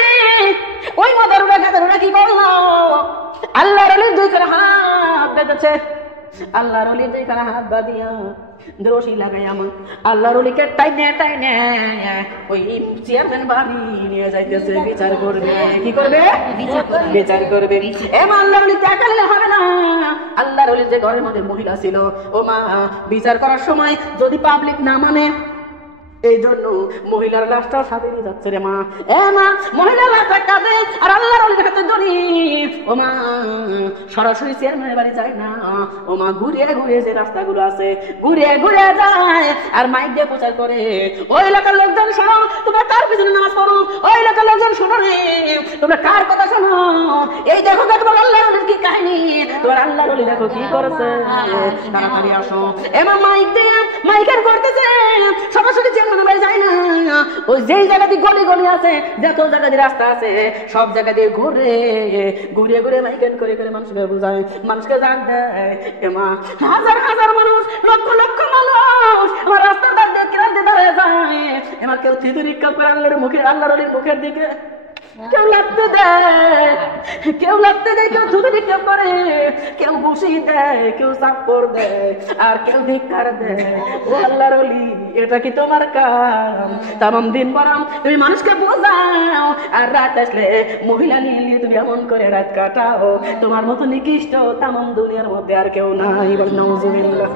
ওই মদারুরা গাজারুরা কি করলো? আল্লাহর ওলির দুই করে হাত বেঁধেছে। আল্লাহর ওলির দুই করে হাত বাঁধিয়া রশি লাগাই আমার আল্লাহর ওলিকে টাইনে টাইনে ওই চেয়ারম্যান বাড়ি নিয়ে যাইতেছে। বিচার করবে। কি করবে? বিচার করবে। এবার আল্লাহর ওলি টাকালে হবে না। আল্লাহর ওলির যে ঘরের মধ্যে মহিলা ছিল, ও মা বিচার করার সময় যদি পাবলিক না মানে, এই জন্য মহিলার লাশটাও সাথে নিয়ে যাচ্ছে রে মা। এ মা মহিলার লাশটা কাঁদে আর আল্লাহর ওলির হাতে ধরি। ও মা সরাসরি চেয়ারম্যানের বাড়ি যায় না, ও মা ঘুরিয়ে ঘুরিয়ে যে রাস্তাগুলো আছে ঘুরিয়ে ঘুরিয়ে যায় আর মাইক দিয়ে প্রচার করে, ওই এলাকার লোকজন শোনো, তোমরা কার পিছনে নামাজ পড়ো? ওই এলাকার লোকজন শোনো রে, তোমরা কার কথা শোনো? এই দেখো তোমার আল্লাহর ওলির কি কাহিনী, তোমার আল্লাহর ওলি দেখো কি করেছে, তাড়াতাড়ি আসো। এবার মাইক দিয়ে মাইকের করতেছে, সরাসরি যায় না। ওই যেই জায়গা দিয়ে গলি গলি আছে, যত জায়গা দিয়ে রাস্তা আছে, সব জায়গা দিয়ে ঘুরে ঘুরিয়ে ঘুরে মাইকেন করে করে মানুষকে বোঝায়, মানুষকে জান দেয়। এমা হাজার হাজার মানুষ, লক্ষ লক্ষ মানুষ আমার রাস্তার ধার দিয়ে কিনার দিয়ে দাঁড়ায় যায়। এবার কেউ থিতু নিক্ষেপ করে আল্লাহর মুখে, আল্লাহর ওলির মুখের দিকে। কেউ লাগতে দেয়, কেউ লাগতে দেয়, কেউ থুতু নিক্ষেপ করে, কেউ বসি দেয়, কেউ চাপড় দেয়, আর কেউ ধিক্কার দেয়। ও আল্লাহর ওলি এটা কি তোমার কাম? তামাম দিন বরং তুমি মানুষকে বোঝাও, আর রাত আসলে মহিলা নিয়ে নিয়ে তুমি এমন করে রাত কাটাও। তোমার মতো নিকৃষ্ট তামাম দুনিয়ার মধ্যে আর কেউ নাই। নাউজুবিল্লাহ।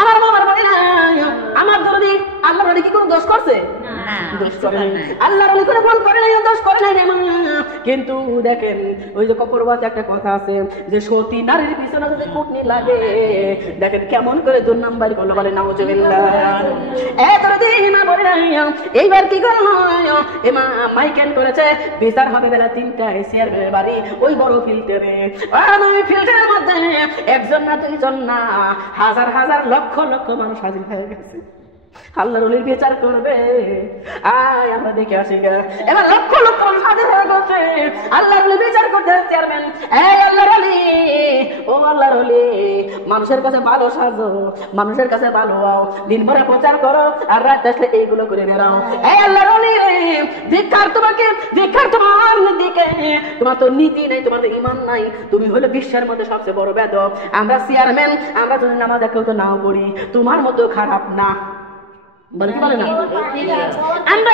আমার মামার বাড়ি নাই, আমার দরদি আল্লাহর ওলি কি কোনো দোষ করছে? দোষ করে নাই। আল্লাহর ওলি কোনো ভুল করে নাই, দোষ করে নাই রে মা। কিন্তু দেখেন ওই যে কপরবাতে একটা কথা আছে যে সতী নারীর পিছনে যদি কুটনি লাগে, দেখেন কেমন করে দুর্নাম বাড়ি করলো। বলে নাউজুবিল্লাহ। এইবার কি করলো? এমা মাইকেন করেছে, বিচার হবে বেলা 3টায় চেয়ারম্যানের বাড়ি, ওই বড় ফিল্টারে। ওই ফিল্টারের মধ্যে একজন না দুইজন না হাজার হাজার লক্ষ লক্ষ মানুষ হাজির হয়ে গেছে। আল্লাহর ওলির বিচার করবে। আয় আমরা দেখে আসি গা। এবার লক্ষ লক্ষ হাজার হয়ে গেছে আল্লাহর ওলি বিচার করতে চেয়ারম্যান। এই আল্লাহর ওলি, ও আল্লাহর ওলি, মানুষের কাছে ভালো সাজো, মানুষের কাছে ভালো হও, দিন ভরে প্রচার করো আর রাত আসলে এইগুলো করে বেড়াও। এই আল্লাহর ওলি, ধিক্কার তোমাকে, ধিক্কার তোমার দিকে। তোমার তো নীতি নেই, তোমার তো ঈমান নাই, তুমি হলো বিশ্বের মধ্যে সবচেয়ে বড় বেদব। আমরা চেয়ারম্যান, আমরা যদি নামাজ কেউ তো নাও পড়ি, তোমার মতো খারাপ না। বলে কি বলে না? আমরা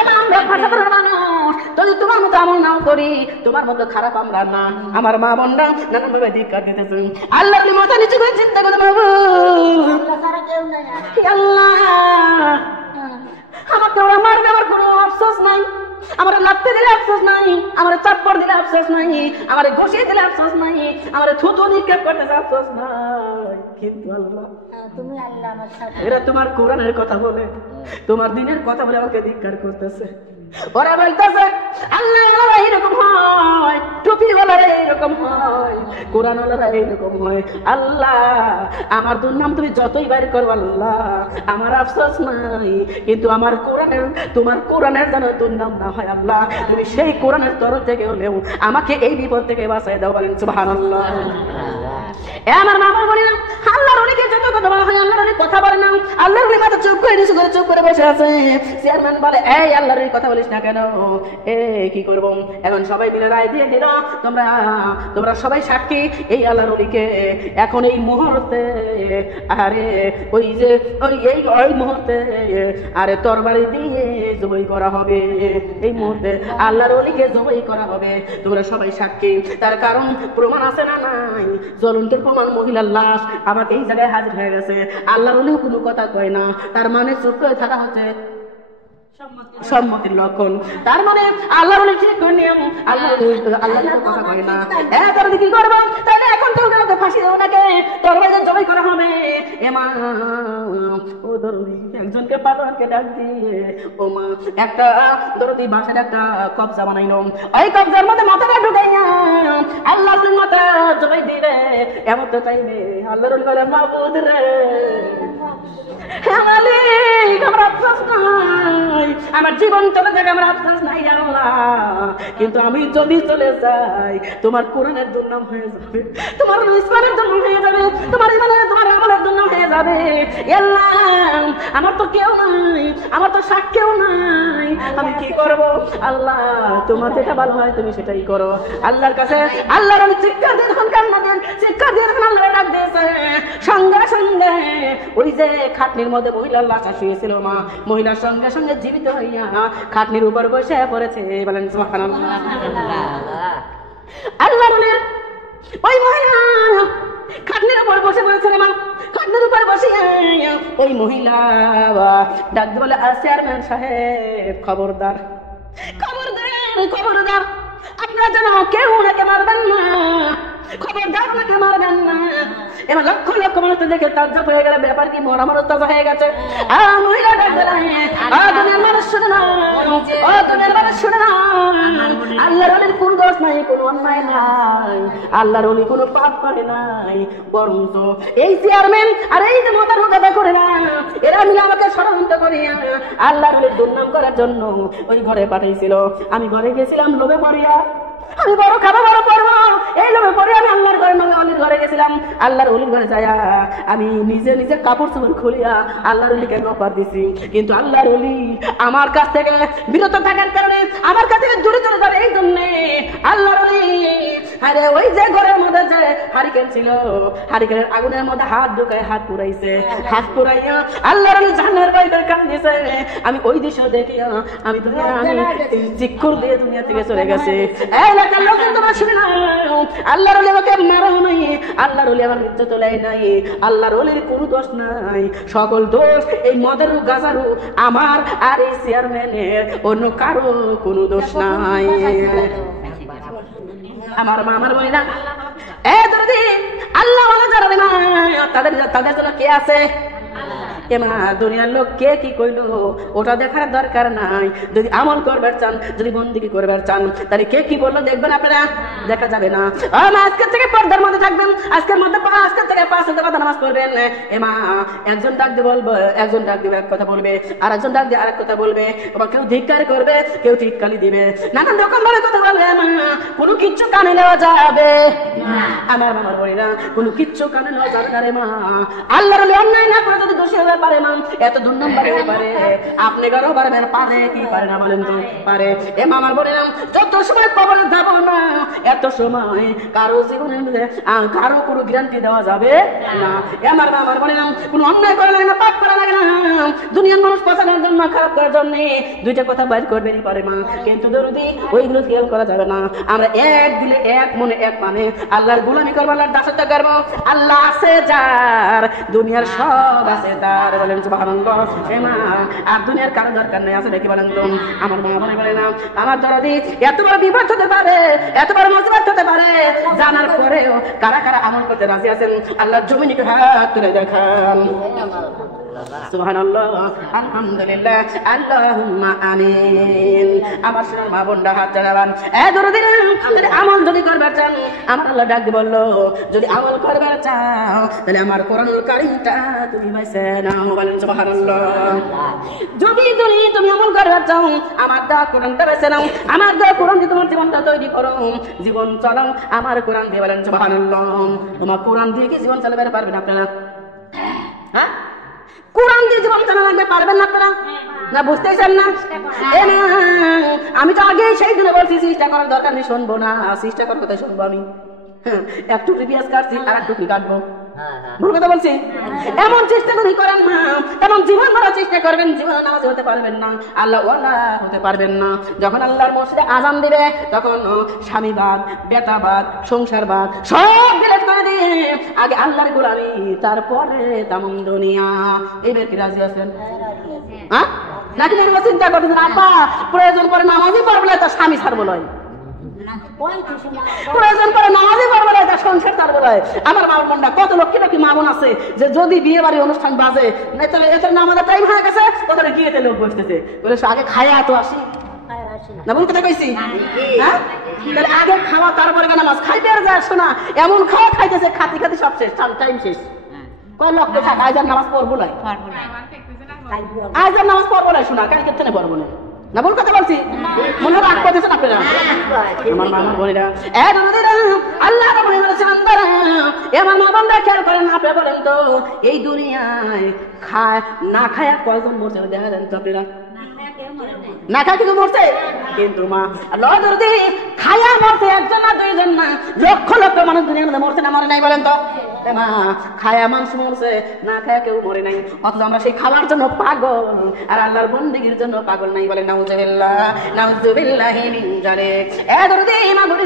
মানুষ, যদি তোমার মতো আমল নাও করি, তোমার মতো খারাপ আমরা না। আমার মা বোনরা নানান ভাবে ধিক্কার দিতেছে। আল্লাহ মাথা নিচু করে চিন্তা করে বাবু, আল্লাহ আমাকে ওরা মারবে, আমার কোনো আফসোস নাই, আমার লাত্তি দিলে আফসোস নাই, আমার চাপ্পড় দিলে আফসোস নাই, আমার ঘষিয়ে দিলে আফসোস নাই, আমার থুতু নিক্ষেপ করতে আফসোস নাই। কিন্তু আল্লাহ, তুমি আল্লাহ আমার সাথে, এরা তোমার কোরআনের কথা বলে, তোমার দিনের কথা বলে আমাকে ধিক্কার করতেছে। ওরা বলতেছে আল্লাহ এইরকম হয়, টুপিওয়ালারা এইরকম হয়, কোরআনওয়ালারা এইরকম হয়। আল্লাহ আমার দুর্নাম তুমি যতই বাইর করো আল্লাহ, আমার আফসোস নাই, কিন্তু আমার কোরআনের, তোমার কোরআনের যেন দুর্নাম না হয় আল্লাহ। তুমি সেই কোরআনের তরফ থেকে হলেও আমাকে এই বিপদ থেকে বাঁচাই দাও। বলেন সুবহানাল্লাহ। আমার মা বলি না, আল্লাহর অনেকে যত কথা বলা হয়, আল্লাহর অনেক কথা বলে না, আল্লাহর অনেক মাথা চুপ করে নিচু করে চুপ করে বসে আছে। চেয়ারম্যান বলে, এই আল্লাহর অনেক কথা বলিস না কেন? এ কি করব? এখন সবাই মিলে রায় দিয়ে দিল, তোমরা সবাই সাক্ষী, এই আল্লাহর অলিকে এখন এই মুহূর্তে, আরে ওই যে ওই মুহূর্তে আরে তরবারি দিয়ে জবাই করা হবে। এই মুহূর্তে আল্লাহর অলিকে জবাই করা হবে, তোমরা সবাই সাক্ষী। তার কারণ প্রমাণ আছে না নাই? জ্বলন্ত প্রমাণ, মহিলার লাশ আমার এই জায়গায় হাজির হয়ে গেছে। আল্লাহর ওলিও কোনো কথা কয় না, তার মানে চুপ করে থাকা হচ্ছে সম্মতির লক্ষণ। তার মানে আল্লাহর ওলি ঠিক নিয়ম, আল্লাহর কথা কয় না। তাহলে কি করবো? তাহলে এখন তো কাউকে ফাঁসি দেবো নাকি? তরবারি জবাই করা হবে। এমা ও দরদি, একজনকে পালোয়ানকে ডাক দিয়ে, ও মা একটা দরদি বাসার একটা কবজা বানাইলো, ওই কবজার মধ্যে মাথাটা ঢুকাইয়া আল্লাহর ওলির মাথা জবাই দিলে এমন তো চাইবে। আল্লাহর ওলি বলে, মাবুদ রে, আমার আফসোস নাই, আমার জীবন চলে যাবে, আমার আফসোস নাই আল্লাহ, কিন্তু আমি যদি চলে যাই তোমার কোরআনের দুর্নাম হয়ে যাবে, তোমার ইসলামের দুর্নাম হয়ে যাবে, তোমার ইমানের, তোমার আমলের দুর্নাম হয়ে যাবে। আল্লাহ আমার তো কেউ নাই, আমার তো সাক্ষীও নাই, আমি কি করব? আল্লাহ তোমার যেটা ভালো হয় তুমি সেটাই করো। আল্লাহর কাছে আল্লাহর আমি চিৎকার দিয়ে যখন কান্না দেন, চিৎকার দিয়ে যখন আল্লাহর ডাক দিয়েছে, সঙ্গে সঙ্গে ওই যে খাটনির মধ্যে মহিলার লাশা শুয়েছিল, মা মহিলার সঙ্গে সঙ্গে জীবিত হইয়া খাটনির উপর বসে পড়েছে। বলেন সুবহানাল্লাহ। আল্লাহর ওই মহিলা খাটনির উপর বসে পড়েছে, মা খাটনির উপর বসে ওই মহিলা ডাক বলে, চেয়ারম্যান সাহেব খবরদার, খবরদার, খবরদার, আপনারা যেন কেউ ওনাকে মারবেন না, খবরদার ওনাকে মারবেন না। এবার লক্ষ লক্ষ মানুষ দেখে তাজ্জব হয়ে গেল, ব্যাপার কি মরা মানুষ তাজা হয়ে গেছে। মহিলা ডাক বলে, দুনিয়ার মানুষ শুনে না, ও দুনিয়ার মানুষ শুনে না, আল্লাহর ওলির কোনো দোষ নাই, কোনো অন্যায় নাই, আল্লাহর ওলি কোনো পাপ করে নাই, বরঞ্চ এই চেয়ারম্যান আর এই যে মাথার কথা করে না, এরা মিলে আমাকে ষড়যন্ত্র করিয়া আল্লাহর ওলির দুর্নাম করার জন্য ওই ঘরে পাঠাইছিল। আমি ঘরে গেছিলাম লোভে পড়িয়া, আমি বড় খাবো, বড় পড়বো, এই লোভে পড়ে আমি আল্লাহর ঘরে অলির ঘরে গেছিলাম। আল্লাহর অলির ঘরে যাইয়া আমি নিজে নিজে কাপড় চোপড় খুলিয়া আল্লাহর অলিকে অফার দিছি, কিন্তু আল্লাহর অলি আমার কাছ থেকে বিরত থাকার কারণে, আমার কাছ থেকে দূরে চলে যাবে এই জন্যে আল্লাহর অলি আরে ওই যে ঘরের মধ্যে যে হারিকেন ছিল, হারিকেনের আগুনের মধ্যে হাত ঢুকায় হাত পুরাইছে, হাত পুরাইয়া আল্লাহর অলি জাহান্নামের বাইরে কান দিয়েছে। আমি ওই দৃশ্য দেখিয়া আমি চিৎকার দিয়ে দুনিয়া থেকে চলে গেছে। আল্লাহর ওলি আমাকে মারাও নাই, আল্লাহর ওলি আমার ইজ্জত তোলায় নাই, আল্লাহর ওলির কোনো দোষ নাই, সকল দোষ এই মদের গাজারু আমার আর এই চেয়ারম্যানের, অন্য কারো কোনো দোষ নাই। আমার মা আমার বলি না, এ দরদি আল্লাহ যারা না তাদের জন্য কে আছে? এমা দুনিয়ার লোক কে কি কইলো ওটা দেখার দরকার নাই। যদি আমল করবার চান, যদি বন্দিগি করবার চান, তাহলে কে কি বললো দেখবেন আপনারা, দেখা যাবে না। আজকের থেকে পর্দার মধ্যে থাকবেন, আজকের থেকে 5 ওয়াক্ত কথা নামাজ পড়বেন। এমা একজন ডাক দিয়ে বলবে, একজন ডাক দিয়ে এক কথা বলবে, আর একজন ডাক দিয়ে আরেক কথা বলবে, কেউ ধিক্কার করবে, কেউ টিটকালি দিবে, নানান রকম ভাবে কথা বলবে। কোনো কিচ্ছু কানে নেওয়া যাবে আমার মামার বলি না, কোনো কিচ্ছু কানে নেওয়া যাবে না রে মা। আল্লাহর অন্যায় না করে যদি দোষী হতে পারে মা, এত 2 নম্বর হতে পারে, আপনি ঘরও পারবেন, পারে কি পারে না বলেন তো? পারে। এ মামার বলি না, যত সময় কবরে যাব না এত সময় কারো জীবনে কারো কোনো গ্যারান্টি দেওয়া যাবে না। আমার মামার বলি না, কোনো অন্যায় করা লাগে না, পাপ করা লাগে না, দুনিয়ার মানুষ পছানোর জন্য, খারাপ করার জন্য 2টা কথা বাইর করবেনই পারে মা, কিন্তু দরুদি ওইগুলো খেয়াল করা যাবে না। আমরা এক দিলে এক মনে এক মানে আল্লাহর গোলামি করবো, আল্লাহর দাসত্ব করবো। আল্লাহ আছে যার, দুনিয়ার সব আছে তার, বলেন সুবহানাল্লাহ। মা আর দুনিয়ার কারো দরকার নেই, আছে দেখি বলেন তো? আমার মা বলে না, আমার দরদি এত বড় বিপদ হতে পারে, এত বড় মুসিবত হতে পারে, জানার পরেও কারা কারা আমল করতে রাজি আছেন আল্লাহর জমিনে হাত তুলে দেখান। সুবহানাল্লাহ, আলহামদুলিল্লাহ, আল্লাহুম্মা আমিন। আমার সোনার মা বোনরা হাত জানাবেন। দরদি যদি আমল যদি করবার চান, আমার আল্লাহ ডাক দিয়ে বললো, যদি আমল করবার চাও তাহলে আমার কোরআনুল কারীমটা তুমি বেছে নাও, বলেন সুবহানাল্লাহ। যদি তুমি আমল করবার চাও, আমার দেওয়া কোরআনটা বেছে নাও, আমার দেওয়া কোরআন দিয়ে তোমার জীবনটা তৈরি করো, জীবন চালাও আমার কোরআন দিয়ে, বলেন সুবহানাল্লাহ। তোমার কোরআন দিয়ে কি জীবন চালাতে পারবেন আপনারা? হ্যাঁ, কোরআন দিয়ে জীবন চালাতে পারবেন না আপনারা? না বুঝতেছেন না? আমি তো আগে সেই দিনে বলছি চেষ্টা করার দরকার নেই, শুনবো না, চেষ্টা করার কথা শুনবো আমি। এক টুকরি পেঁয়াজ কাটছি আর এক টুকরি কাটবো, ভুল কথা বলছি? এমন চেষ্টা করি করেন না, তেমন জীবন ভরা চেষ্টা করবেন, জীবনে নামাজ হতে পারবেন না, আল্লাহ ওয়ালা হতে পারবেন না। যখন আল্লাহর মসজিদে আজান দিবে তখন স্বামীবাদ, বেতাবাদ, সংসারবাদ সব ডিলিট করে দিয়ে আগে আল্লাহর গোলামি, তারপরে তামাম দুনিয়া। এবার কি রাজি আছেন? হ্যাঁ, নাকি চিন্তা করতেছেন আব্বা প্রয়োজন করে নামাজই পড়বো না, তার স্বামী ছাড়বো নয়, প্রয়োজন করে নামাজই পড়বো না, তার সংসার ছাড়বো নয়। আমার মা বোনরা কত লক্ষ্মী মা বোন আছে যে যদি বিয়ে বাড়ি অনুষ্ঠান বাজে এদের নামাজের টাইম হয়ে গেছে, ওদের গিয়েতে লোক বসতেছে, বলে আগে খায়া তো আসি না, ভুল কথা কইছি? হ্যাঁ, আগে খাওয়া তারপরে নামাজ খাইতে আর যায় শোনা, এমন খাওয়া খাইতেছে খাতি খাতি সব শেষ, টাইম শেষ। কয় লক্ষ্য থাক, আজ আর নামাজ পড়বো না, আজ আর নামাজ পড়বো না, শোনা কালকে থেকে পড়বো না, না ভুল কথা বলছি? মনে রাগ করতেছেন আপনারা? আমার মা বোনেরা, আল্লাহ বলেছেন আমার মা বোনরা খেয়াল করেন, আপনারা বলেন তো এই দুনিয়ায় না খায়া কয়জন মরছে দেখা দেন তো আপনারা? না খায় কিন্তু মরছে, কিন্তু মা আল্লাহ যদি খায়া মরছে একজন না দুইজন না, লক্ষ লক্ষ মানুষ দুনিয়ার মধ্যে মরছে না, মরে নাই বলেন তো? মা খায়া মানুষ মরছে, না খায়া কেউ মরে নাই, অথচ আমরা সেই খাওয়ার জন্য পাগল আর আল্লাহর বন্দেগীর জন্য পাগল নাই, বলেন নাউজুবিল্লাহ, নাউজুবিল্লাহি মিন যালিক। দরদি মা বলি,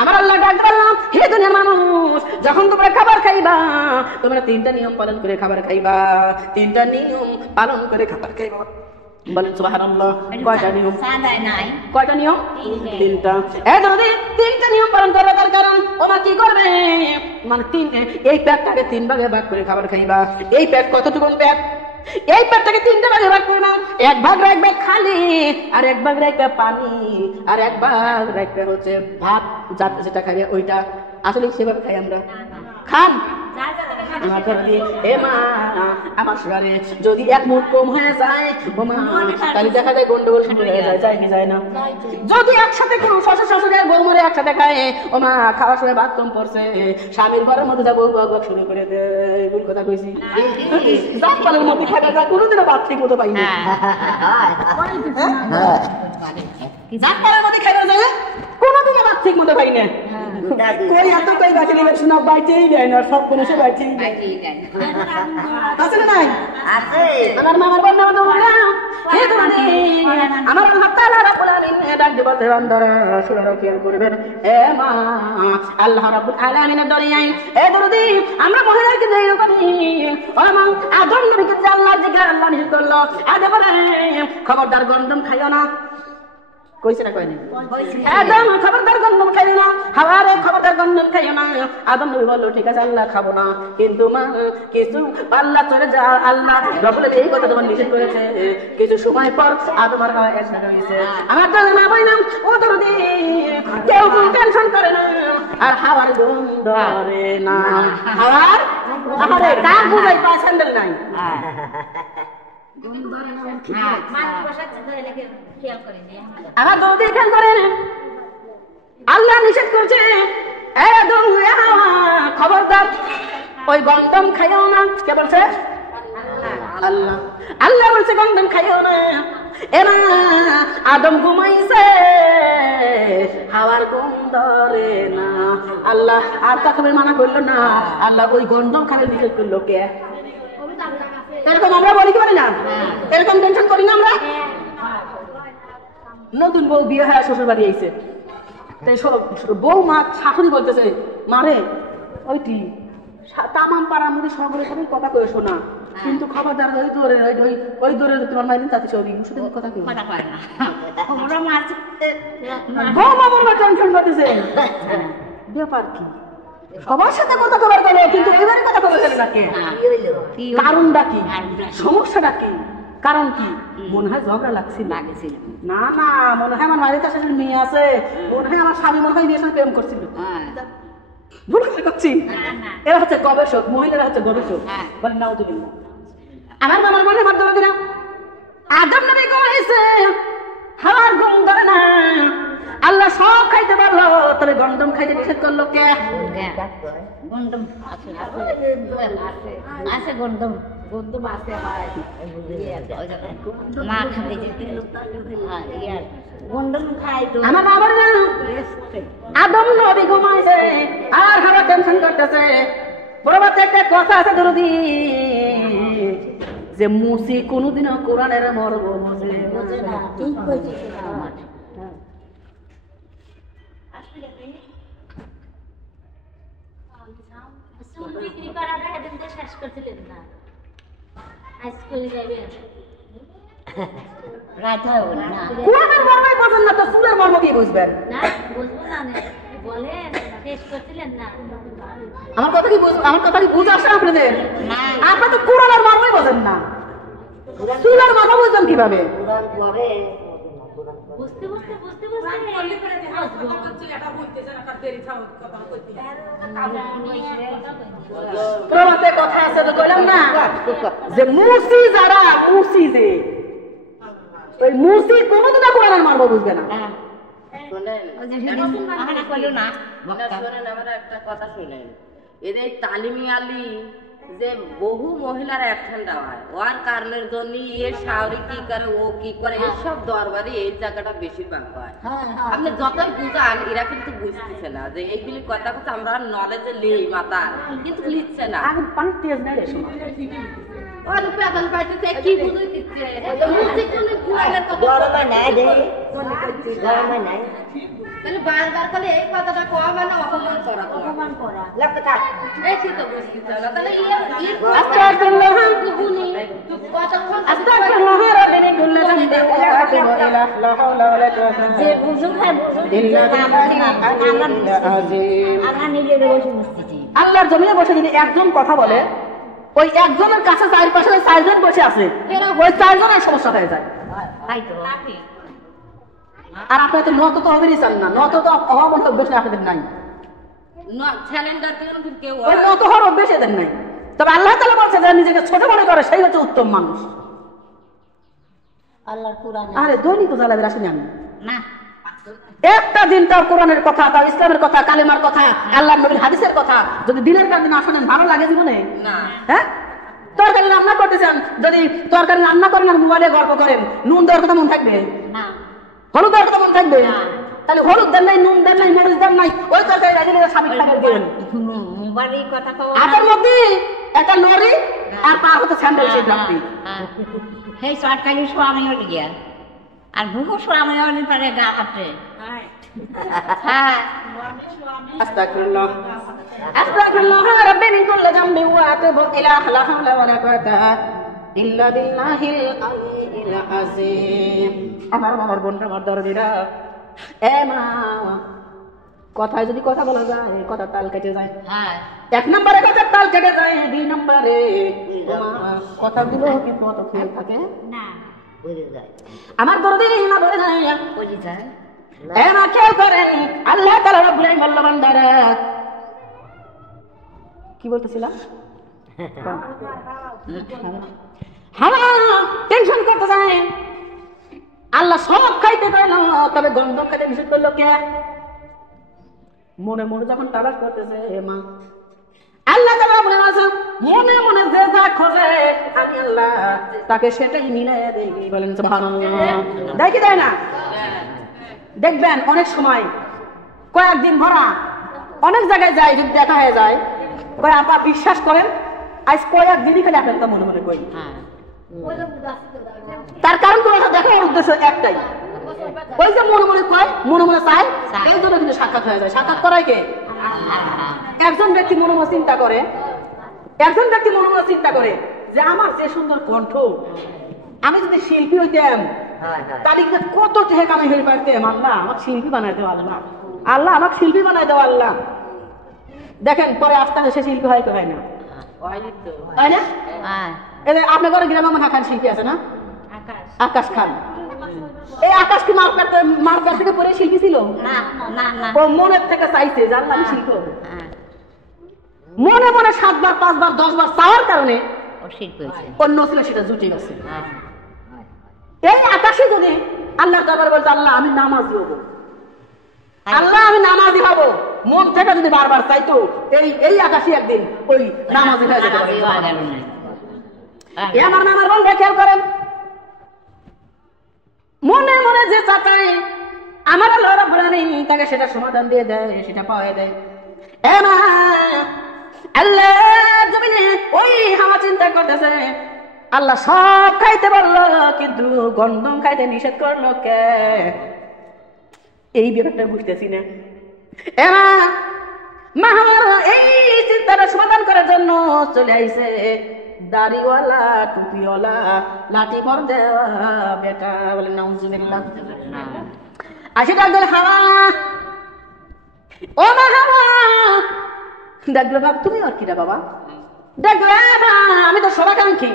আমার আল্লাহ ডাক বললাম, হে দুনিয়ার মানুষ, যখন তোমরা খাবার খাইবা তোমরা 3টা নিয়ম পালন করে খাবার খাইবা, 3টা নিয়ম পালন করে খাবার খাইবা, বলেন সুবহানাল্লাহ। কয়টা নিয়ম? কয়টা নিয়ম? 3টা। দরদি 3টা নিয়ম পালন করবে, তার কারণ ওমা কি করবে, মানে এই পেটটাকে 3 ভাগে ভাগ করে খাবার খাইবা। এই পেট কতটুকু পেট? এই পেটটাকে 3টা ভাগে ভাগ করবা, 1 ভাগ রাখবে খালি, আর 1 ভাগ রাখবে পানি, আর 1 ভাগ রাখবে হচ্ছে ভাত, যাতে যেটা খাইবে ওইটা। আসলে সেভাবে খাই আমরা, খান আমার শরীরে যদি 1 মুঠ কম হয়ে যায় তাহলে দেখা যায় গন্ডগোল শুরু হয়ে যায়, যায় কি যায় না? যদি একসাথে কোনো শ্বশুর শাশুড়ি বউ মরে একসাথে খায়, ওমা খাওয়ার সময় ভাত কম পড়ছে, স্বামীর ঘরের মধ্যে যাবো বক শুরু করে দেয়, ভুল কথা কইছি? জাপানের মধ্যে খাইতে যায়, কোনোদিনও ভাত ঠিক মতো পাইনি, জাপানের মধ্যে খাইতে যায় কোনোদিনও ভাত ঠিক মতো পাই না। কই এত কই গাছে নিবে শোনা, বাইতেই দেয় না, সব কোনো সে বাইতেই দেয়, আছে না নাই? আছে। আমার মামার বন্ধু বলে আমার আল্লাহ তাআলা রাব্বুল আলামিন ডাক দিয়ে বলতে, বান্দারা শুনো খেয়াল করবেন, এ মা আল্লাহ রাব্বুল আলামিনের দরিয়ায় দরদি আমরা মহিলা কিন্তু এরকমই, ওমা আদম নবীকে যে আল্লাহ জিজ্ঞাসা আল্লাহ নিষেধ করলো, আদে বলে খবরদার গন্ডম খাইও না, কইছে না কয়নি আদম খবরদার গন্ধম খাইও না হাওয়ারে খবরদার গন্ধম খাইও না আদম নবী বলল ঠিক আছে আল্লাহ খাবো না কিন্তু মা কিছু আল্লাহ চলে যা আল্লাহ রব্বুল এই কথা তোমার নিষেধ করেছে কিছু সময় পর আদম আর হাওয়া একসাথে হয়েছে আমার তো মা বললাম ও দরদি কেউ টেনশন করে না আর হাওয়ার গন্ধ ধরে না হাওয়ার আরে কার বুঝাই পায় স্যান্ডেল নাই আমার বৌদি খেয়াল করেন আল্লাহ নিষেধ করছে খবরদার ওই গন্ধম খাইও না কে বলছে আল্লাহ আল্লাহ বলছে গন্ধম খাইও না এরা আদম ঘুমাইছে হাওয়ার গন্ধ রে না আল্লাহ আর তা খাবে মানা করলো না আল্লাহ ওই গন্ধম খাবে নিষেধ করলো কে এরকম আমরা বলি কি বলি না এরকম টেনশন করি না আমরা নতুন বউ বিয়ে হয় শ্বশুর বাড়ি আইছে তাই বউ মা শাশুড়ি বলতেছে মারে ওইটি তামাম পাড়ার মধ্যে সকলে সবাই কথা কয়ে শোনা কিন্তু খবরদার ওই দৌড়ে তোমার মাইদিন তাতে চলি শুধু কথা কেউ বউ মা বলবা টেনশন করতেছে ব্যাপার কি সবার সাথে কথা কবার করে কিন্তু এবারে কথা কবার করে না কে কারণটা কি সমস্যাটা কি কারণ কি মনে হয় ঝগড়া লাগছিল না না মনে হয় আমার মায়ের কাছে মেয়ে আছে মনে হয় আমার স্বামী মনে হয় মেয়ের সাথে প্রেম করছিল ভুল করছি এরা হচ্ছে গবেষক মহিলারা হচ্ছে গবেষক বলে নাও তুমি আমার মামার মনে ভাব ধরে দিলাম আদম নবী কইছে হাওয়ার ঘুম ধরে না আল্লাহ সব খাইতে পারলো তবে গন্ধম খাইতে নিষেধ করলো কে গন্ধম আছে গন্ধম গন্ধম আছে মা খাবে গন্ধম খাই তো আমার মা বলে আদম নবী ঘুমাইছে আর হাওয়া টেনশন করতেছে বড় বাচ্চা একটা কথা আছে দরদি যে মুসি কোনোদিনও কোরআনের মর্ম বোঝে না ঠিক কইছিস আমার বিক্রি করাটা এদিন তো শেষ করছিলেন না আজকাল যাবে রাত হয় না কোরআনের মর্মই বোঝেন না তো সুরের মর্ম কি বুঝবেন না বুঝবো না বলেন শেষ করছিলেন না আমার কথা কি বুঝ আসে আপনাদের আপনারা তো কোরআনের মর্মই বোঝেন না সুরের মর্ম বুঝবেন কিভাবে কোরআন পড়ে বুঝতে প্রমাতে কথা আছে তো কইলাম না যে মুসি যারা মুসি যে ওই মুসি কোনোদিন কোরআনের মর্ম বুঝবে না শোনেন আমার একটা কথা শুনেন এদের তালিমি আলী যে বহু মহিলার অ্যাকশনটা হয় ওর কারণের জন্য শাওরি কি করে ও কি করে এইসব দরবারে এই জায়গাটা বেশিরভাগ হয় আপনি যতই বুঝান এরা কিন্তু বুঝতেছে না যে এইগুলি কথা কথা আমরা নলেজে লিই মাথা কিন্তু লিখছে না আগুন পানি তেজ নাই রে শোনা ওর পেছন পাইতেছে কি বুঝই দিচ্ছে গরমে নাই দে গরমে নাই তাহলে বারবার করে এই কথাটা কোয়া মানে অপমান করা অপমান করা লাগতে থাক এই কি তো বুঝতেছে না তাহলে আস্তাগফিরুল্লাহ বুঝুনি কতক্ষণ আস্তাগফিরুল্লাহ রাব্বিনি কুল্লি যামবি ওয়া আতুবু ইলাইহি লা হাওলা ওয়া লা কুওয়াতা যে বুঝুন খায় বুঝুন আমরা নিজের বসে বুঝতেছি আল্লাহর জমিনে বসে যদি একজন কথা বলে ওই একজনের কাছে চারপাশে চারজন বসে আছে ওই চারজনের সমস্যা হয়ে যায় তাই তো আর আপনার তো নত তো হবেই চান না নত তো হওয়া মতো অভ্যেস আপনাদের নাই চ্যালেঞ্জার কেউ ওই নত হওয়ার অভ্যেস এদের নাই তবে আল্লাহ তাআলা বলছে যারা নিজেকে ছোট মনে করে সেই হচ্ছে উত্তম মানুষ আল্লাহর কোরআন আরে দৈনিক তো জ্বালাবেন আসেনি আমি না একটা দিন তার কোরআনের কথা তার ইসলামের কথা কালেমার কথা আল্লাহর নবীর হাদিসের কথা যদি দিনের পর দিন আসেন ভালো লাগে জীবনে না হ্যাঁ তরকারি রান্না করতেছেন যদি তরকারি রান্না করেন আর মোবাইলে গল্প করেন নুন দেওয়ার কথা মন থাকবে না হলুদ দেওয়ার কথা মন থাকবে তাহলে হলুদ দেন নাই নুন দেন নাই মরিচ দেন নাই ওই তরকারি রাজি স্বামী খাবার দিবেন মোবাইলের কথা কও হাতের মধ্যে একটা লরি আর পা হতে স্যান্ডেল সেই রাখবি সেই সরকারি স্বামী হয়ে গিয়া আর ভুকো স্বামী হলে পারে গা হাতে হ্যাঁ আস্তাগফিরুল্লাহ আস্তাগফিরুল্লাহ রাব্বি মিন কুল্লি যামবি ওয়া আতুবু ইলাইহি লা হাওলা ওয়া লা কুওয়াতা ইল্লা বিল্লাহিল আলিয়্যিল আযীম। আমার বোনরা, আমার দরদিরা, এ মা, কথায় যদি কথা বলা যায়, কথা তাল কেটে যায়। হ্যাঁ, 1 নম্বরে কথা তাল কেটে যায়, 2 নম্বরে কথাগুলো কিন্তু অত খেয়াল থাকে না। বুঝে যায়, আমার দরদি মা বলে যায়। বুঝে যায়। এ মা খেয়াল করেন, আল্লাহ তাআলা রব্বুল আলামিন বলল বান্দারা, কি বলতেছিলাম? হাওয়া টেনশন করতে যায়, আল্লাহ সব খাইতে পারল, তবে গন্ধ খাইতে নিষেধ করলো কে? মনে মনে যখন তালাশ করতেছে মা, আল্লাহ তাআলা মনে আছে, মনে মনে যে যা খোঁজে আমি আল্লাহ তাকে সেটাই মিলাই দেই। বলেন সুবহানাল্লাহ। দেখি দেয় না? দেখবেন অনেক সময় কয়েকদিন ভরা অনেক জায়গায় যায়, যদি দেখা হয়ে যায়, কয় আপা বিশ্বাস করেন আজ কয়েকদিনই খালি আপনার তো মনে মনে করি। তার কারণ কোনো দেখার উদ্দেশ্য একটাই, ওই যে মনে মনে কয়, মনে মনে চায়, এই জন্য কিন্তু সাক্ষাৎ হয়ে যায়। সাক্ষাৎ করায় কে? একজন ব্যক্তি মনে মনে চিন্তা করে, একজন ব্যক্তি মনে মনে চিন্তা করে যে আমার যে সুন্দর কণ্ঠ, আমি যদি শিল্পী হইতাম তাহলে কত টাকা কামাই হয়ে পারতাম। আল্লাহ আমাকে শিল্পী বানাই দেওয়া, আল্লাহ আল্লাহ আমাকে শিল্পী বানাই দেওয়া আল্লাহ। দেখেন পরে আস্তে আস্তে সে শিল্পী হয় না, তাই না? আপনার ঘরে গ্রামে মনে খান শিল্পী আছে না? আকাশ খান। এই আকাশ কি মার কাছ থেকে পরে শিল্পী ছিল? ও মনের থেকে চাইছে যে আল্লাহ আমি শিল্পী হবো। মনে মনে 7 বার 5 বার 10 বার চাওয়ার কারণে অন্য ছিল সেটা জুটে গেছে। এই আকাশে যদি আল্লাহ দরবারে বলতো আল্লাহ আমি নামাজি হবো, আল্লাহ আমি নামাজি হবো, মন থেকে যদি বারবার চাইতো, এই আকাশে একদিন ওই নামাজি হয়ে যেতে পারে। আমার নামার বন্ধ খেয়াল করেন, মনে মনে যে চাচাই আমার আল্লাহ রাব্বুল আলামিন তাকে সেটা সমাধান দিয়ে দেয়, সেটা পাওয়া দেয়। আল্লাহ জমিনে ওই হাওয়া চিন্তা করতেছে, আল্লাহ সব খাইতে পারলো কিন্তু গন্ধম খাইতে নিষেধ করলো কে? এই ব্যাপারটা বুঝতেছি না। এই চিন্তাটা সমাধান করার জন্য চলে আইছে দাড়িওয়ালা, টুপিওয়ালা, লাঠি পর দেওয়া বেটা। বলেন নাউজুবিল্লাহ। আসে ডাক দিল হাওয়া, ও মা হাওয়া। দেখলো বাবা তুমি আর কিরা বাবা? দেখলো আমি তো সবাকাঙ্ক্ষী,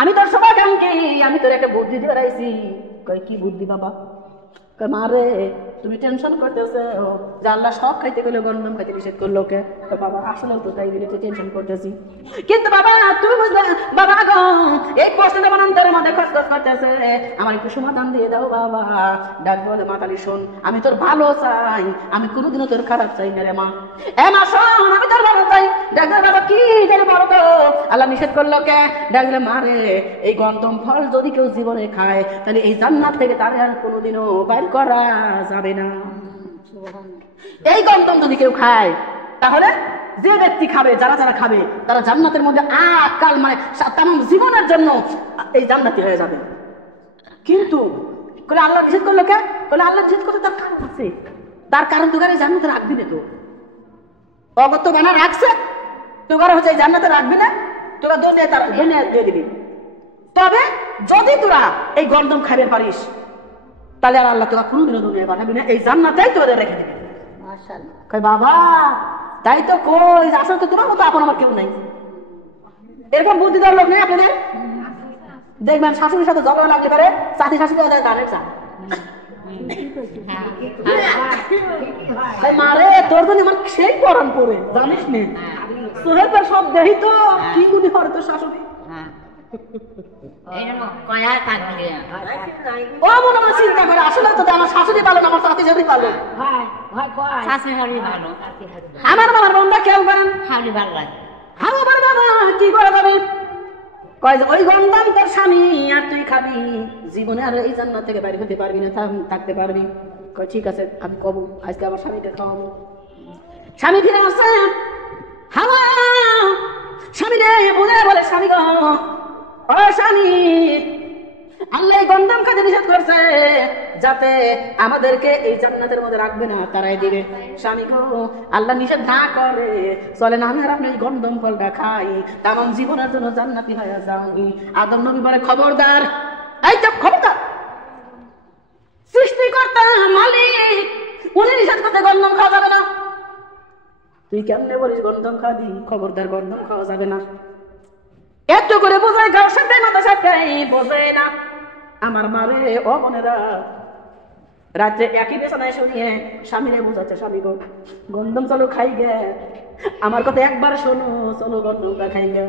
আমি তোর সবাকাঙ্ক্ষী, আমি তোর একটা বুদ্ধি দিয়ে রাইছি। কই কি বুদ্ধি বাবা? মারে তুমি টেনশন করতেছে যে আল্লাহ সব খাইতে গেলে গন্ধম খাইতে নিষেধ করলো কে? বাবা আসলে তো তাই বলে টেনশন করতেছি, কিন্তু বাবা তুমি বুঝলে বাবা গো এই প্রশ্নটা বানান্তরের মধ্যে খসখস করতেছে, আমার একটু সমাধান দিয়ে দাও বাবা। ডাক বলে মাতালি শোন, আমি তোর ভালো চাই, আমি কোনোদিনও তোর খারাপ চাই না রে মা। এ মা শোন, আমি তোর ভালো চাই। ডাক বাবা কি জানি বলো তো আল্লাহ নিষেধ করলো কে? ডাকলে মারে এই গন্ধম ফল যদি কেউ জীবনে খায় তাহলে এই জান্নাত থেকে তার আর কোনোদিনও বাইর করা যাবে না। এই গন্ধম যদি কেউ খায় তাহলে যে ব্যক্তি খাবে, যারা যারা খাবে তারা জান্নাতের মধ্যে আকাল মানে তাম জীবনের জন্য এই জান্নাতি হয়ে যাবে। কিন্তু বলে আল্লাহ নিষেধ করলো কে? বলে আল্লাহ নিষেধ করতে তার কারণ আছে, তার কারণ তোকে জান্নাতে রাখবি না। তো অগত্য বানা রাখছে তোর হচ্ছে জান্নাতে রাখবি না, তোরা দুনিয়া দিয়ে দিবি। তবে যদি তোরা এই গন্ধম খাইতে পারিস তাহলে আর আল্লাহ তোরা কোনোদিনও দুনিয়া বানাবি না, এই জান্নাতেই তোদের রেখে দিবি। কই বাবা তাই তো কই, আসলে তো তোমার মতো এখন আমার কেউ নাই। এরকম বুদ্ধি দেওয়ার লোক নেই আপনাদের? দেখবেন শাশুড়ির সাথে ঝগড়া লাগলে পারে চাষি শাশুড়ি ওদের গানের চা মারে তোর জন্য আমার সেই পরান পরে জানিস নি তোর পর সব দেহি তো কি গুলি করে তোর শাশুড়ি। ও মনে মনে চিন্তা করে আসলে তো আমার শাশুড়ি ভালো না আমার চাষি শাশুড়ি ভালো। আমার বাবার বন্ধা কেউ করেন আমার বাবা কি করে যাবে? কয় ওই গন্ধম তোর স্বামী আর তুই খাবি, জীবনে আর এই জান্নাত থেকে বাইরে হতে পারবি না, থাকতে পারবি। কয় ঠিক আছে আমি কব, আজকে আমার স্বামীকে খাওয়াবো। স্বামী ফিরে আসছে, হাওয়া স্বামী রে বলে স্বামী গো ও স্বামী আল্লাহ এই গন্ধম খাতে নিষেধ করছে যাতে আমাদেরকে এই জান্নাতের মধ্যে রাখবে না, তারাই দিবে। স্বামী গো, আল্লাহ নিষেধ না করে চলে না আমি আর আপনি এই গন্ধম ফলটা খাই, তামাম জীবনের জন্য জান্নাতি হয়ে যাই। আদম নবী বলে খবরদার, এই চুপ, খবরদার। সৃষ্টিকর্তা মালিক উনি নিষেধ করতে গন্ধম খাওয়া যাবে না, তুই কেমনে বলিস গন্ধম খাবি? খবরদার, গন্ধম খাওয়া যাবে না। এত করে বোঝায় গাও সাথে মাথা সাথে বোঝে না। আমার মারে ও বোনেরা রাত্রে একই বিছানায় শুনিয়ে স্বামীরে বোঝাচ্ছে, স্বামী গো গন্ধম চলো খাই গে, আমার কথা একবার শোনো, চলো গন্ধমটা খাই গে।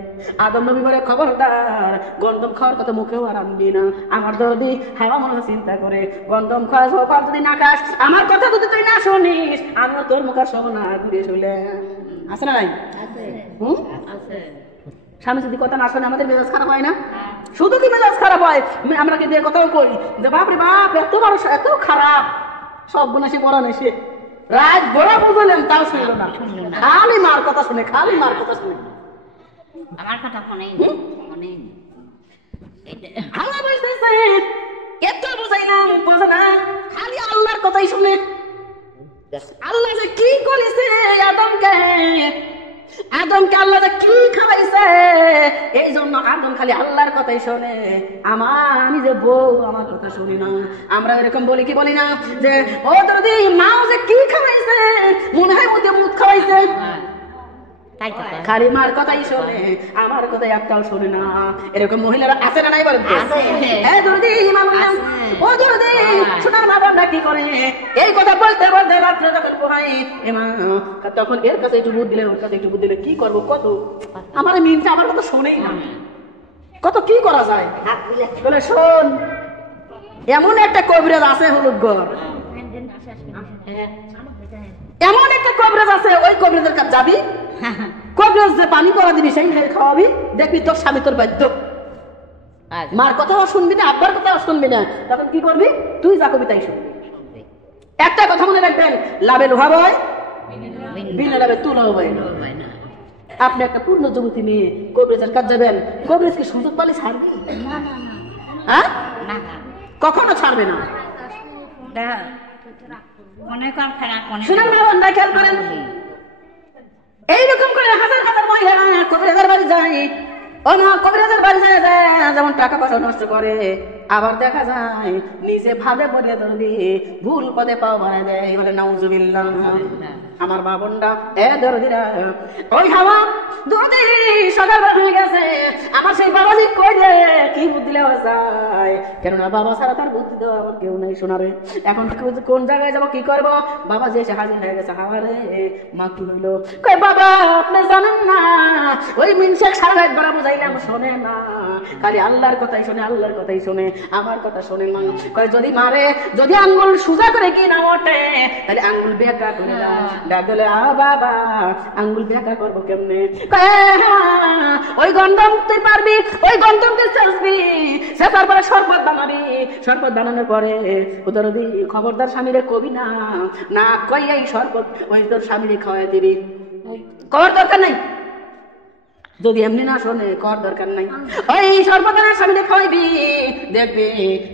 আদম নবী বলে খবরদার, গন্ধম খাওয়ার কথা মুখেও আর আনবি না। আমার দরদি হাওয়া মনে চিন্তা করে গন্ধম খাওয়া যদি না খাস, আমার কথা যদি তুই না শুনিস, আমিও তোর মুখ আর শোনো না, ঘুরিয়ে শুনলে আছে না নাই? স্বামী যদি কথা না শোনে আমাদের মেজাজ খারাপ হয় না? শুধু কি মেজাজ খারাপ হয়, আমরা কি দিয়ে কথাও কই যে বাপরে বাপ এত বড় এত খারাপ, সব গুণ সে বড় নেই, সে রাত বড় বুঝলেন তাও শুনলো না, খালি মার কথা শুনে, খালি মার কথা শুনে। আমার কথা শোনেই হাওয়া বলতেছে এত বুঝাইলাম বোঝে না, খালি আল্লাহর কথাই শুনে। আল্লাহ যে কি করেছে আদমকে, আদমকে আল্লাহ যে কি খাওয়াইছে, এই জন্য আদম খালি আল্লাহর কথাই শোনে। আমি যে বউ আমার কথা শুনি না। আমরা এরকম বলি কি বলি না যে ও দরদি মাও যে কি খাওয়াইছে, মনে হয় ওতে মুখ খাওয়াইছে, খালি মার কথাই শোনে, আমার কথাই একটাও শোনে না। এরকম মহিলারা আছে না নাই বলেন? ও দরদি সোনার মা বোনরা কি করে, এই কথা বলতে বলতে রাত্রে যখন পোহাই তখন এর কাছে একটু বুদ্ধি দিলে, ওর কাছে একটু বুদ্ধি দিলে, কি করবো কত, আমার মিনটা আমার কথা শোনেই না, কত কি করা যায়। বলে শোন, এমন একটা কবিরাজ আছে হলুদগড়, এমন একটা কবিরাজ আছে, ওই কবিরাজের কাছে যাবি, কবিরাজ যে পানি পড়া দিবি সেই খাওয়াবি, দেখবি তোর স্বামী তোর বাধ্য, মার কথাও শুনবি না, আব্বার কথাও শুনবি না, তখন কি করবি, তুই যা করবি তাই শুনবি। একটা কথা মনে রাখবেন, লাভে লোহা বয়, বিনা লাভে তুলাও বয় না। আপনি একটা পূর্ণ যুবতী নিয়ে কবিরাজের কাছে যাবেন, কবিরাজ কি সুযোগ পালি ছাড়বে? হ্যাঁ, কখনো ছাড়বে না। এইরকম করে হাজার হাজার মহিলা কবিরাজের বাড়ি যায়, ও মা কবিরাজের বাড়ি যায়, যেমন টাকা পয়সা নষ্ট করে, আবার দেখা যায় নিজে ভাবে পড়ে ধরবি ভুল পদে পাও বানায় দেয়, বলে নাউজুবিল্লাহ। আমার মা বোনরা এ দরদিরা, ওই হাওয়া দুদি সকালবেলা হয়ে গেছে, আমার সেই বাবাজি কই রে, কি বুদ্ধি দেওয়া যায়, কেননা বাবা ছাড়া তার বুদ্ধি দেওয়া আমার কেউ নেই শোনারে। এখন কোন জায়গায় যাবো, কি করবো, বাবা যে এসে হাজির হয়ে গেছে। হাওয়া রে মা কি হইলো, কই বাবা আপনি জানেন না, ওই মিনশেক সারা রাত বড় বুঝাইলাম শোনে না, খালি আল্লাহর কথাই শোনে, আল্লাহর কথাই শোনে, আমার কথা শোনে না। কই যদি মারে, যদি আঙ্গুল সোজা করে কি না ওঠে, তাহলে আঙ্গুল বেঁকা করে দাও। ডাকলে আ বাবা আঙ্গুল বেঁকা করবো কেমনে, ওই গন্ধম তুই পারবি, ওই গন্ধম তুই চাষবি, সে তারপরে শরবত বানাবি, শরবত বানানোর পরে ওদের খবরদার স্বামীরে কবি না, না কই এই শরবত ওই তোর স্বামীরে খাওয়াই দিবি, কর দরকার নাই, যদি এমনি না শোনে কর দরকার নাই, ওই শরবত স্বামীরে খাওয়াইবি, দেখবি